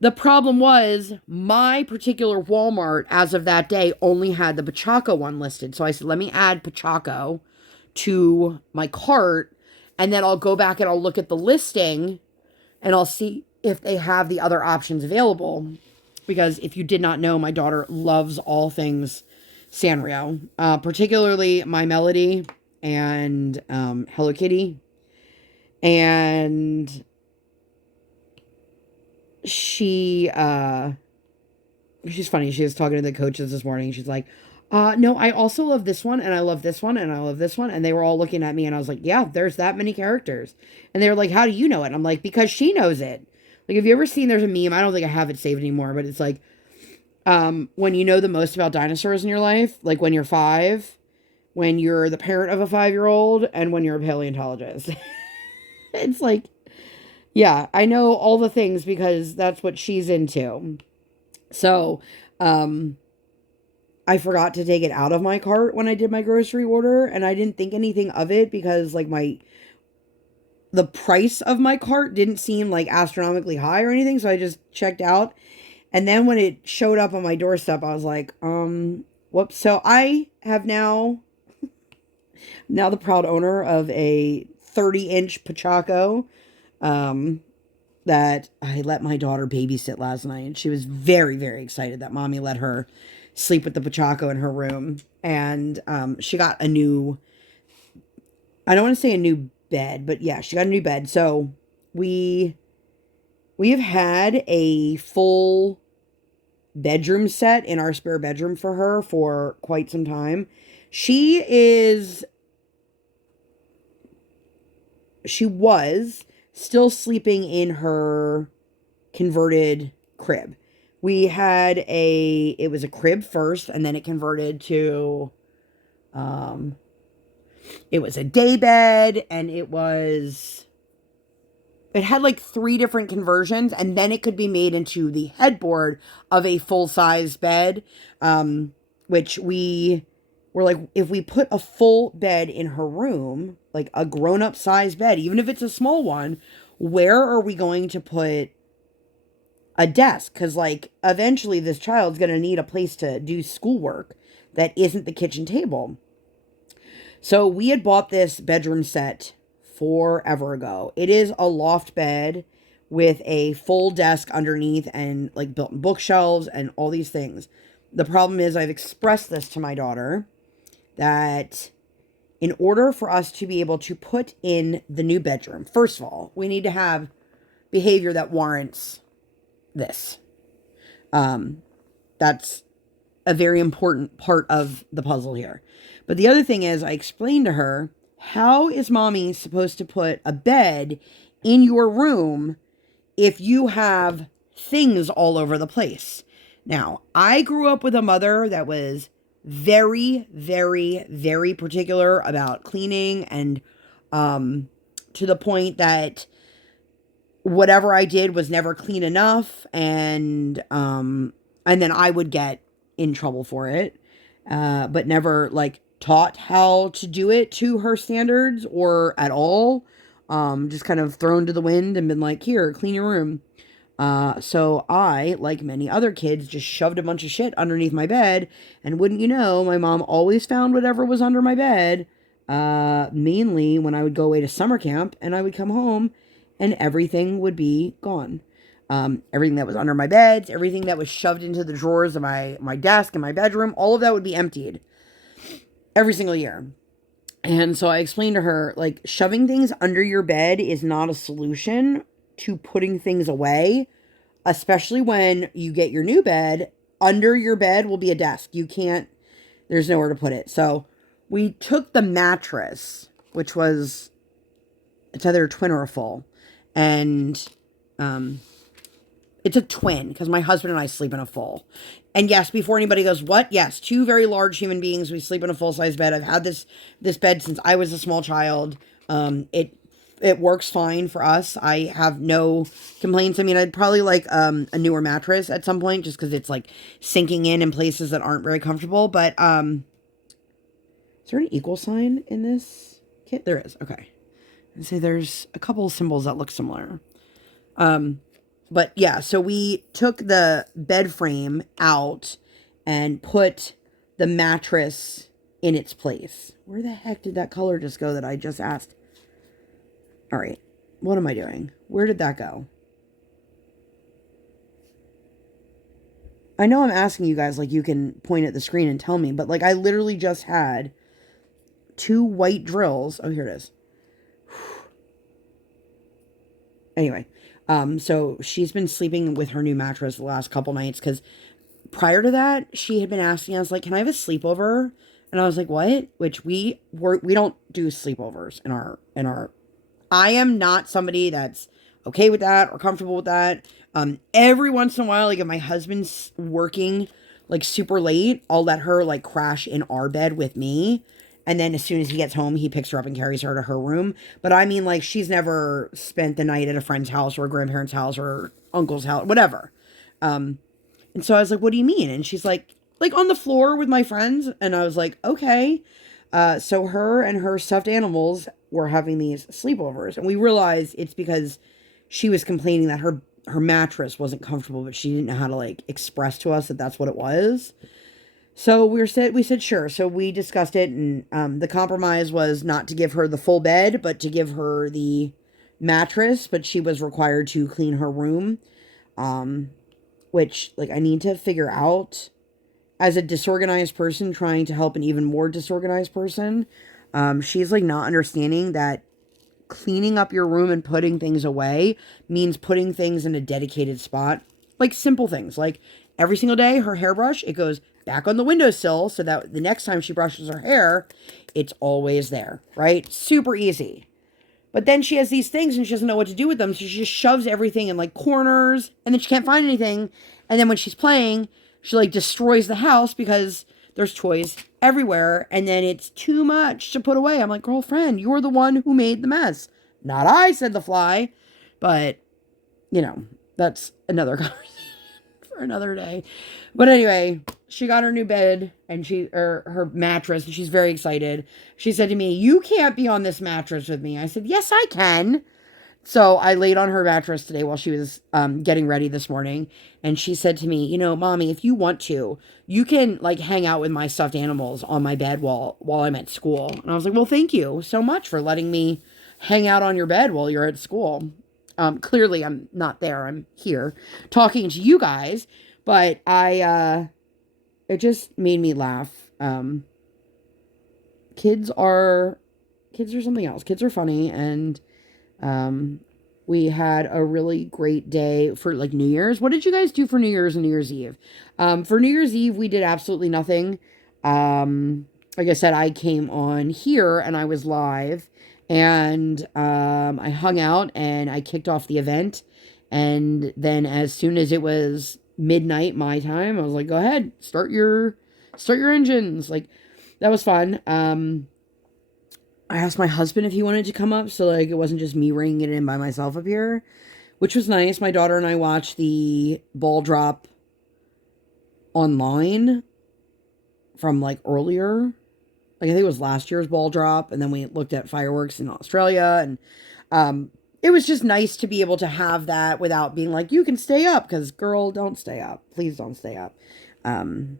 The problem was my particular Walmart as of that day only had the Pachaco one listed. So I said, let me add Pachaco to my cart, and then I'll go back and I'll look at the listing and I'll see if they have the other options available. Because if you did not know, my daughter loves all things Sanrio, particularly My Melody and Hello Kitty. And she's funny. She was talking to the coaches this morning. She's like, no, I also love this one, and I love this one, and I love this one. And they were all looking at me, and I was like, yeah, there's that many characters. And they were like, how do you know it? And I'm like, because she knows it. Like, have you ever seen, there's a meme, I don't think I have it saved anymore, but it's like, when you know the most about dinosaurs in your life, like when you're 5, when you're the parent of a 5-year-old, and when you're a paleontologist. It's like, yeah, I know all the things because that's what she's into. So, I forgot to take it out of my cart when I did my grocery order, and I didn't think anything of it because, like, the price of my cart didn't seem, like, astronomically high or anything, so I just checked out. And then when it showed up on my doorstep, I was like, whoops. So I have now the proud owner of a 30-inch Pachaco, that I let my daughter babysit last night. And she was very, very excited that mommy let her sleep with the Pachaco in her room. And she got a new, I don't want to say a new bed, but yeah, she got a new bed. So we have had a full bedroom set in our spare bedroom for her for quite some time. She was still sleeping in her converted crib. We had it was a crib first, and then it converted to, it was a day bed, and it had like 3 different conversions, and then it could be made into the headboard of a full-size bed, which we were like, if we put a full bed in her room, like a grown-up size bed, even if it's a small one, where are we going to put a desk? Because, like, eventually this child's going to need a place to do schoolwork that isn't the kitchen table. So we had bought this bedroom set forever ago. It is a loft bed with a full desk underneath and, like, built-in bookshelves and all these things. The problem is I've expressed this to my daughter, that in order for us to be able to put in the new bedroom, first of all, we need to have behavior that warrants this. That's a very important part of the puzzle here. But the other thing is, I explained to her, how is mommy supposed to put a bed in your room if you have things all over the place? Now, I grew up with a mother that was very, very, very particular about cleaning, and to the point that whatever I did was never clean enough, and then I would get in trouble for it, but never, like, taught how to do it to her standards or at all. Just kind of thrown to the wind and been like, here, clean your room. So I, like many other kids, just shoved a bunch of shit underneath my bed, and wouldn't you know, my mom always found whatever was under my bed, mainly when I would go away to summer camp, and I would come home, and everything would be gone. Everything that was under my beds, everything that was shoved into the drawers of my desk in my bedroom, all of that would be emptied every single year. And so I explained to her, like, shoving things under your bed is not a solution to putting things away, especially when you get your new bed under your bed will be a desk. You can't, there's nowhere to put it. So we took the mattress, which was, it's either a twin or a full. And it's a twin because my husband and I sleep in a full. And yes, before anybody goes, what? Yes, two very large human beings. We sleep in a full-size bed. I've had this bed since I was a small child. It works fine for us. I have no complaints. I mean, I'd probably like a newer mattress at some point just because it's like sinking in places that aren't very comfortable. But is there an equal sign in this kit? There is. Okay. And so there's a couple of symbols that look similar. But yeah, so we took the bed frame out and put the mattress in its place. Where the heck did that color just go that I just asked? All right, what am I doing? Where did that go? I know I'm asking you guys, like, you can point at the screen and tell me, but like, I literally just had 2 white drills. Oh, here it is. Anyway, so she's been sleeping with her new mattress the last couple nights because prior to that, she had been asking us, like, can I have a sleepover? And I was like, what? Which we don't do sleepovers in our, I am not somebody that's okay with that or comfortable with that. Every once in a while, like if my husband's working like super late, I'll let her like crash in our bed with me. And then as soon as he gets home, he picks her up and carries her to her room. But I mean, like, she's never spent the night at a friend's house or a grandparent's house or uncle's house, whatever. And so I was like, what do you mean? And she's like on the floor with my friends. And I was like, okay. So her and her stuffed animals were having these sleepovers. And we realized it's because she was complaining that her mattress wasn't comfortable, but she didn't know how to like express to us that that's what it was. So we said sure. So we discussed it, and the compromise was not to give her the full bed, but to give her the mattress. But she was required to clean her room, which like I need to figure out as a disorganized person trying to help an even more disorganized person. She's like not understanding that cleaning up your room and putting things away means putting things in a dedicated spot. Like simple things, like every single day her hairbrush, it goes back on the windowsill so that the next time she brushes her hair, it's always there, right? Super easy. But then she has these things and she doesn't know what to do with them, so she just shoves everything in like corners, and then she can't find anything. And then when she's playing, she like destroys the house because there's toys everywhere, and then it's too much to put away. I'm like, girlfriend, you're the one who made the mess. Not I, said the fly. But, you know, that's another conversation for another day. But anyway, she got her new bed and her mattress, and she's very excited. She said to me, you can't be on this mattress with me. I said, yes, I can. So I laid on her mattress today while she was getting ready this morning. And she said to me, you know, Mommy, if you want to, you can like hang out with my stuffed animals on my bed while I'm at school. And I was like, well, thank you so much for letting me hang out on your bed while you're at school. Clearly I'm not there. I'm here talking to you guys. But it just made me laugh. Kids are something else. Kids are funny, and we had a really great day for like New Year's. What did you guys do for New Year's and New Year's Eve? For New Year's Eve, we did absolutely nothing. Like I said, I came on here and I was live, and I hung out and I kicked off the event. And then as soon as it was midnight my time, I was like, go ahead, start your engines. Like, that was fun. I asked my husband if he wanted to come up, so like it wasn't just me ringing it in by myself up here, which was nice. My daughter and I watched the ball drop online from like earlier. Like I think it was last year's ball drop, and then we looked at fireworks in Australia, and it was just nice to be able to have that without being like, you can stay up, because girl, don't stay up. Please don't stay up. And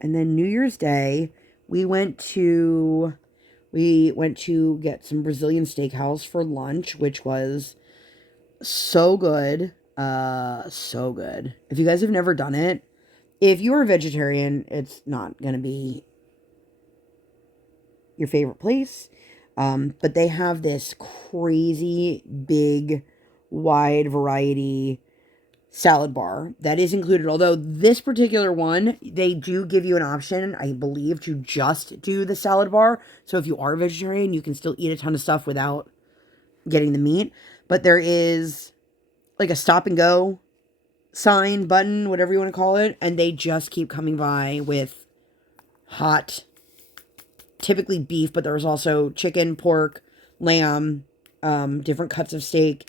then New Year's Day, we went to get some Brazilian steakhouse for lunch, which was so good. So good. If you guys have never done it, if you're a vegetarian, it's not going to be your favorite place. But they have this crazy big, wide variety salad bar that is included. Although this particular one, they do give you an option, I believe, to just do the salad bar. So if you are a vegetarian, you can still eat a ton of stuff without getting the meat. But there is like a stop and go sign, button, whatever you want to call it. And they just keep coming by with hot, typically beef, but there's also chicken, pork, lamb, different cuts of steak,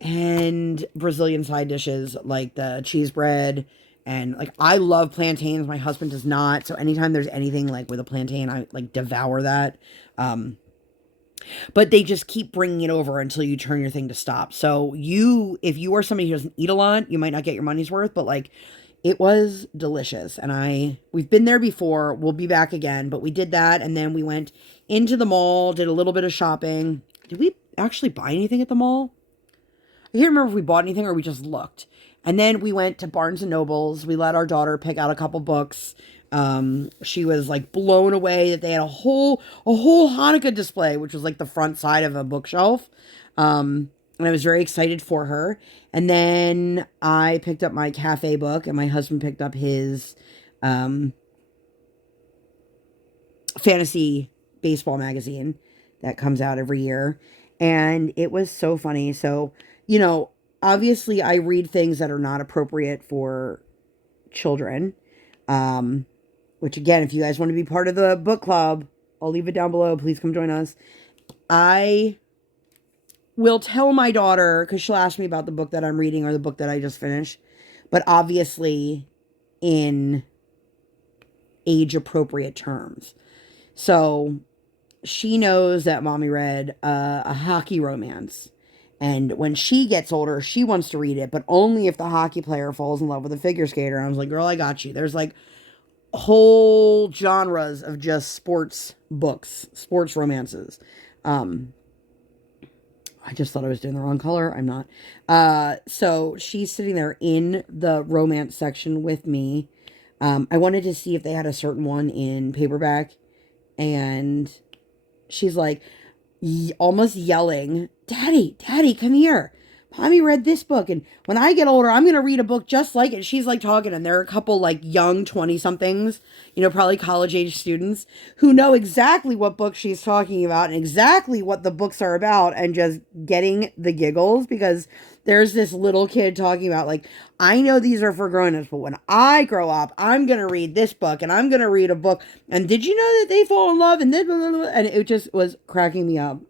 and Brazilian side dishes like the cheese bread. And like, I love plantains. My husband does not. So anytime there's anything like with a plantain, I like devour that. But they just keep bringing it over until you turn your thing to stop. So if you are somebody who doesn't eat a lot, you might not get your money's worth, but like, it was delicious. And we've been there before. We'll be back again, but we did that. And then we went into the mall, did a little bit of shopping. Did we actually buy anything at the mall? I can't remember if we bought anything or we just looked. And then we went to Barnes and Nobles. We let our daughter pick out a couple books. She was like blown away that they had a whole Hanukkah display, which was like the front side of a bookshelf. And I was very excited for her. And then I picked up my cafe book, and my husband picked up his fantasy baseball magazine that comes out every year. And it was so funny. So, obviously I read things that are not appropriate for children. Which again, if you guys want to be part of the book club, I'll leave it down below. Please come join us. I will tell my daughter, because she'll ask me about the book that I'm reading or the book that I just finished, but obviously in age appropriate terms. So she knows that mommy read a hockey romance. And when she gets older, she wants to read it, but only if the hockey player falls in love with a figure skater. And I was like, girl, I got you. There's like whole genres of just sports books, sports romances. I just thought I was doing the wrong color. I'm not. So she's sitting there in the romance section with me. I wanted to see if they had a certain one in paperback. And she's like almost yelling, Daddy, come here. Mommy read this book, and when I get older, I'm going to read a book just like it. She's like talking, and there are a couple like young 20-somethings, probably college-age students who know exactly what book she's talking about and exactly what the books are about, and just getting the giggles because there's this little kid talking about like, I know these are for grown-ups, but when I grow up, I'm going to read this book, and I'm going to read a book, and did you know that they fall in love, and then, and it just was cracking me up.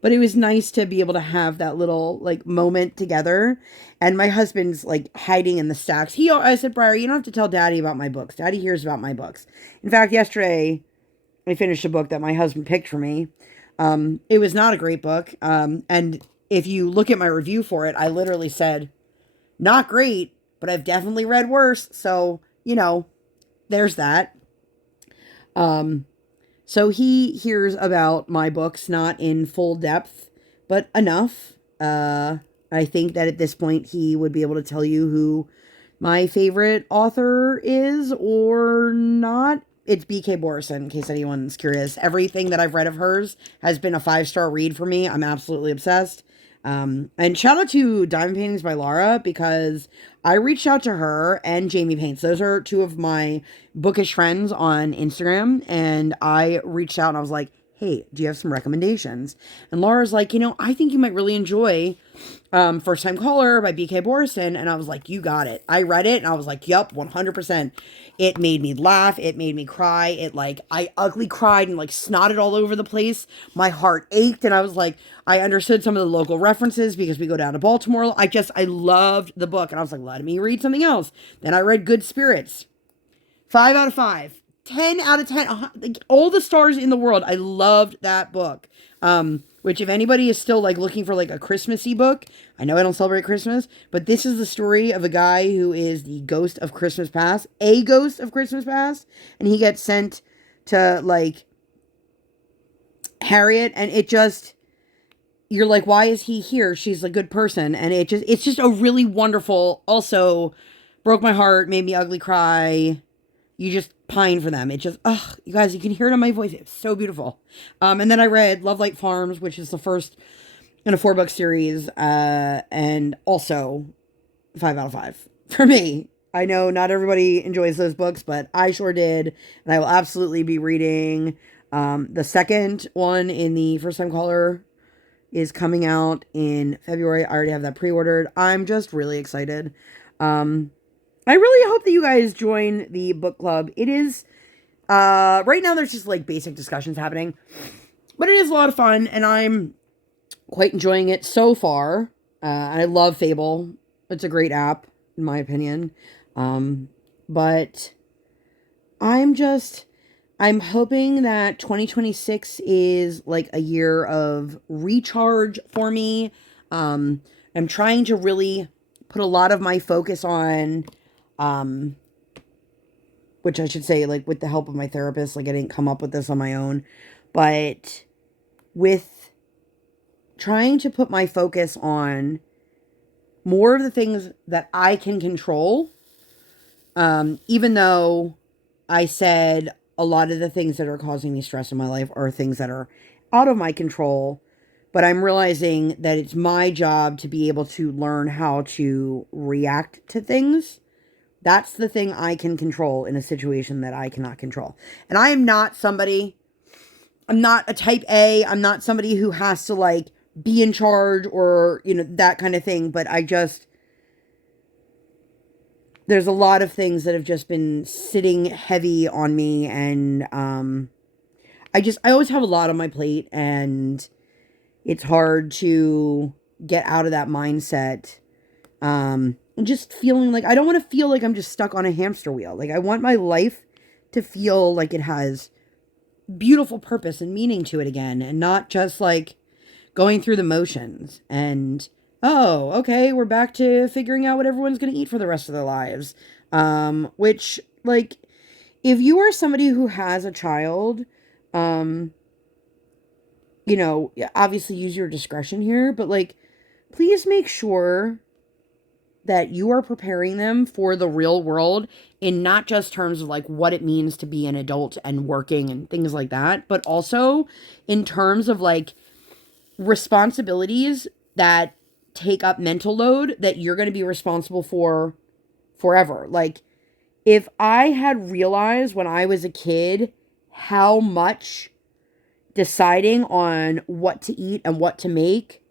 But it was nice to be able to have that little like moment together. And my husband's like hiding in the stacks. I said, Briar, you don't have to tell Daddy about my books. Daddy hears about my books. In fact, yesterday I finished a book that my husband picked for me. It was not a great book. And if you look at my review for it, I literally said, not great, but I've definitely read worse. So, there's that. So he hears about my books, not in full depth, but enough. I think that at this point he would be able to tell you who my favorite author is or not. It's B.K. Borison, in case anyone's curious. Everything that I've read of hers has been a 5-star read for me. I'm absolutely obsessed. And shout out to Diamond Paintings by Laura, because I reached out to her and Jamie Paints. Those are two of my bookish friends on Instagram. And I reached out and I was like, hey, do you have some recommendations? And Laura's like, I think you might really enjoy First Time Caller by B.K. Borison. And I was like, you got it. I read it and I was like, yup, 100%. It made me laugh. It made me cry. I ugly cried and like snotted all over the place. My heart ached. And I was like, I understood some of the local references because we go down to Baltimore. I loved the book. And I was like, let me read something else. Then I read Good Spirits. 5 out of 5. 10 out of 10. Like, all the stars in the world. I loved that book. Which if anybody is still like looking for like a Christmassy book, I know I don't celebrate Christmas, but this is the story of a guy who is the ghost of Christmas past, a ghost of Christmas past, and he gets sent to like Harriet, and you're like, why is he here? She's a good person. And it's just a really wonderful, also broke my heart, made me ugly cry. You just pine for them. You guys, you can hear it on my voice. It's so beautiful. And then I read Love Light Farms, which is the first in a 4-book series. And also 5 out of 5 for me. I know not everybody enjoys those books, but I sure did. And I will absolutely be reading the second one in the First Time Caller is coming out in February. I already have that pre-ordered. I'm just really excited. I really hope that you guys join the book club. It is, right now there's just like basic discussions happening, but it is a lot of fun and I'm quite enjoying it so far. I love Fable. It's a great app, in my opinion. But I'm hoping that 2026 is like a year of recharge for me. I'm trying to really put a lot of my focus on, which I should say, like, with the help of my therapist. Like, I didn't come up with this on my own, but with trying to put my focus on more of the things that I can control, even though I said a lot of the things that are causing me stress in my life are things that are out of my control, but I'm realizing that it's my job to be able to learn how to react to things. That's the thing I can control in a situation that I cannot control. And I am not somebody, I'm not a type A. I'm not somebody who has to like be in charge or, you know, that kind of thing. But there's a lot of things that have just been sitting heavy on me. And I always have a lot on my plate and it's hard to get out of that mindset. And just feeling like, I don't want to feel like I'm just stuck on a hamster wheel. Like, I want my life to feel like it has beautiful purpose and meaning to it again, and not just like going through the motions and, oh, okay, we're back to figuring out what everyone's going to eat for the rest of their lives. Which, like, if you are somebody who has a child, you know, obviously use your discretion here, but like, please make sure that you are preparing them for the real world in not just terms of like what it means to be an adult and working and things like that, but also in terms of like responsibilities that take up mental load that you're going to be responsible for forever. Like, if I had realized when I was a kid how much deciding on what to eat and what to make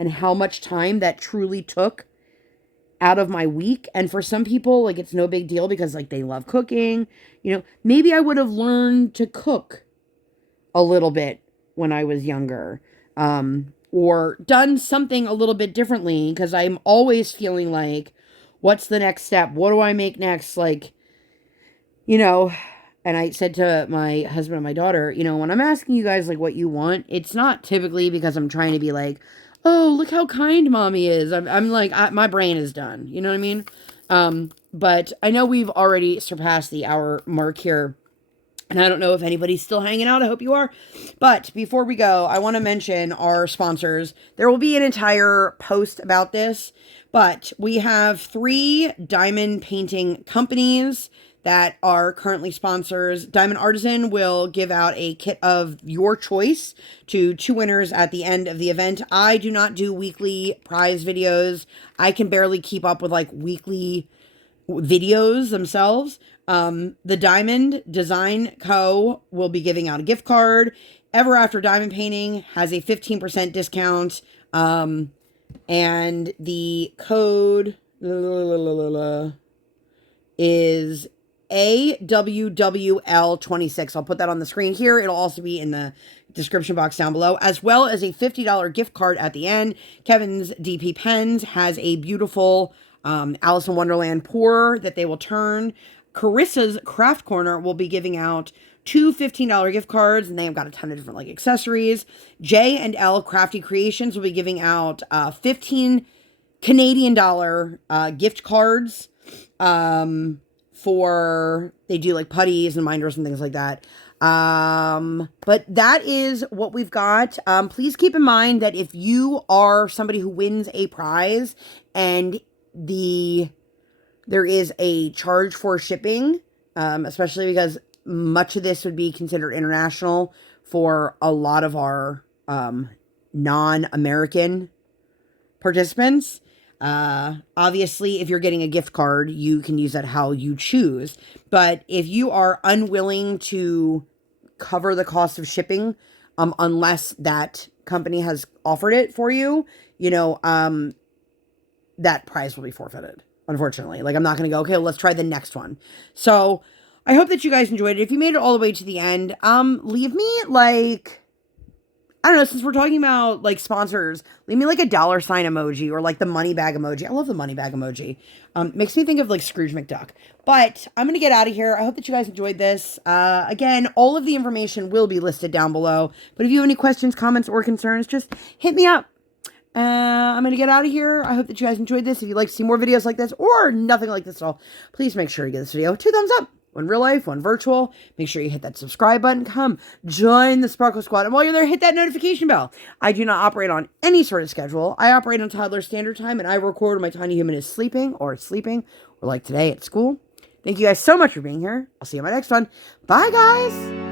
and how much time that truly took out of my week. And for some people, like, it's no big deal because like they love cooking, you know, maybe I would have learned to cook a little bit when I was younger, or done something a little bit differently, because I'm always feeling like, what's the next step? What do I make next? Like, you know, and I said to my husband and my daughter, you know, when I'm asking you guys like what you want, it's not typically because I'm trying to be like, oh, look how kind mommy is. I'm like, my brain is done. You know what I mean? But I know we've already surpassed the hour mark here. And I don't know if anybody's still hanging out. I hope you are. But before we go, I want to mention our sponsors. There will be an entire post about this. But we have 3 diamond painting companies that are currently sponsors. Diamond Artisan will give out a kit of your choice to 2 winners at the end of the event. I do not do weekly prize videos. I can barely keep up with like weekly videos themselves. The Diamond Design Co. will be giving out a gift card. Ever After Diamond Painting has a 15% discount. And the code is AWWL26. I'll put that on the screen here. It'll also be in the description box down below, as well as a $50 gift card at the end. Kevin's DP Pens has a beautiful Alice in Wonderland pour that they will turn. Carissa's Craft Corner will be giving out 2 $15 gift cards, and they have got a ton of different like accessories. J and L Crafty Creations will be giving out 15 Canadian dollar gift cards for, they do like putties and minders and things like that. But that is what we've got. Please keep in mind that if you are somebody who wins a prize and there is a charge for shipping, especially because much of this would be considered international for a lot of our non-American participants. Obviously, if you're getting a gift card, you can use that how you choose. But if you are unwilling to cover the cost of shipping, unless that company has offered it for you, that prize will be forfeited, unfortunately. Like, I'm not going to go, okay, well, let's try the next one. So I hope that you guys enjoyed it. If you made it all the way to the end, leave me, like, I don't know, since we're talking about, like, sponsors, leave me, like, a $ emoji or, like, the money bag emoji. I love the money bag emoji. Makes me think of, like, Scrooge McDuck. But I'm going to get out of here. I hope that you guys enjoyed this. Again, all of the information will be listed down below. But if you have any questions, comments, or concerns, just hit me up. I'm going to get out of here. I hope that you guys enjoyed this. If you'd like to see more videos like this or nothing like this at all, please make sure to give this video 2 thumbs up. One real life, one virtual. Make sure you hit that subscribe button. Come join the Sparkle Squad. And while you're there, hit that notification bell. I do not operate on any sort of schedule. I operate on toddler standard time, and I record when my tiny human is sleeping, or like today at school. Thank you guys so much for being here. I'll see you in my next one. Bye, guys.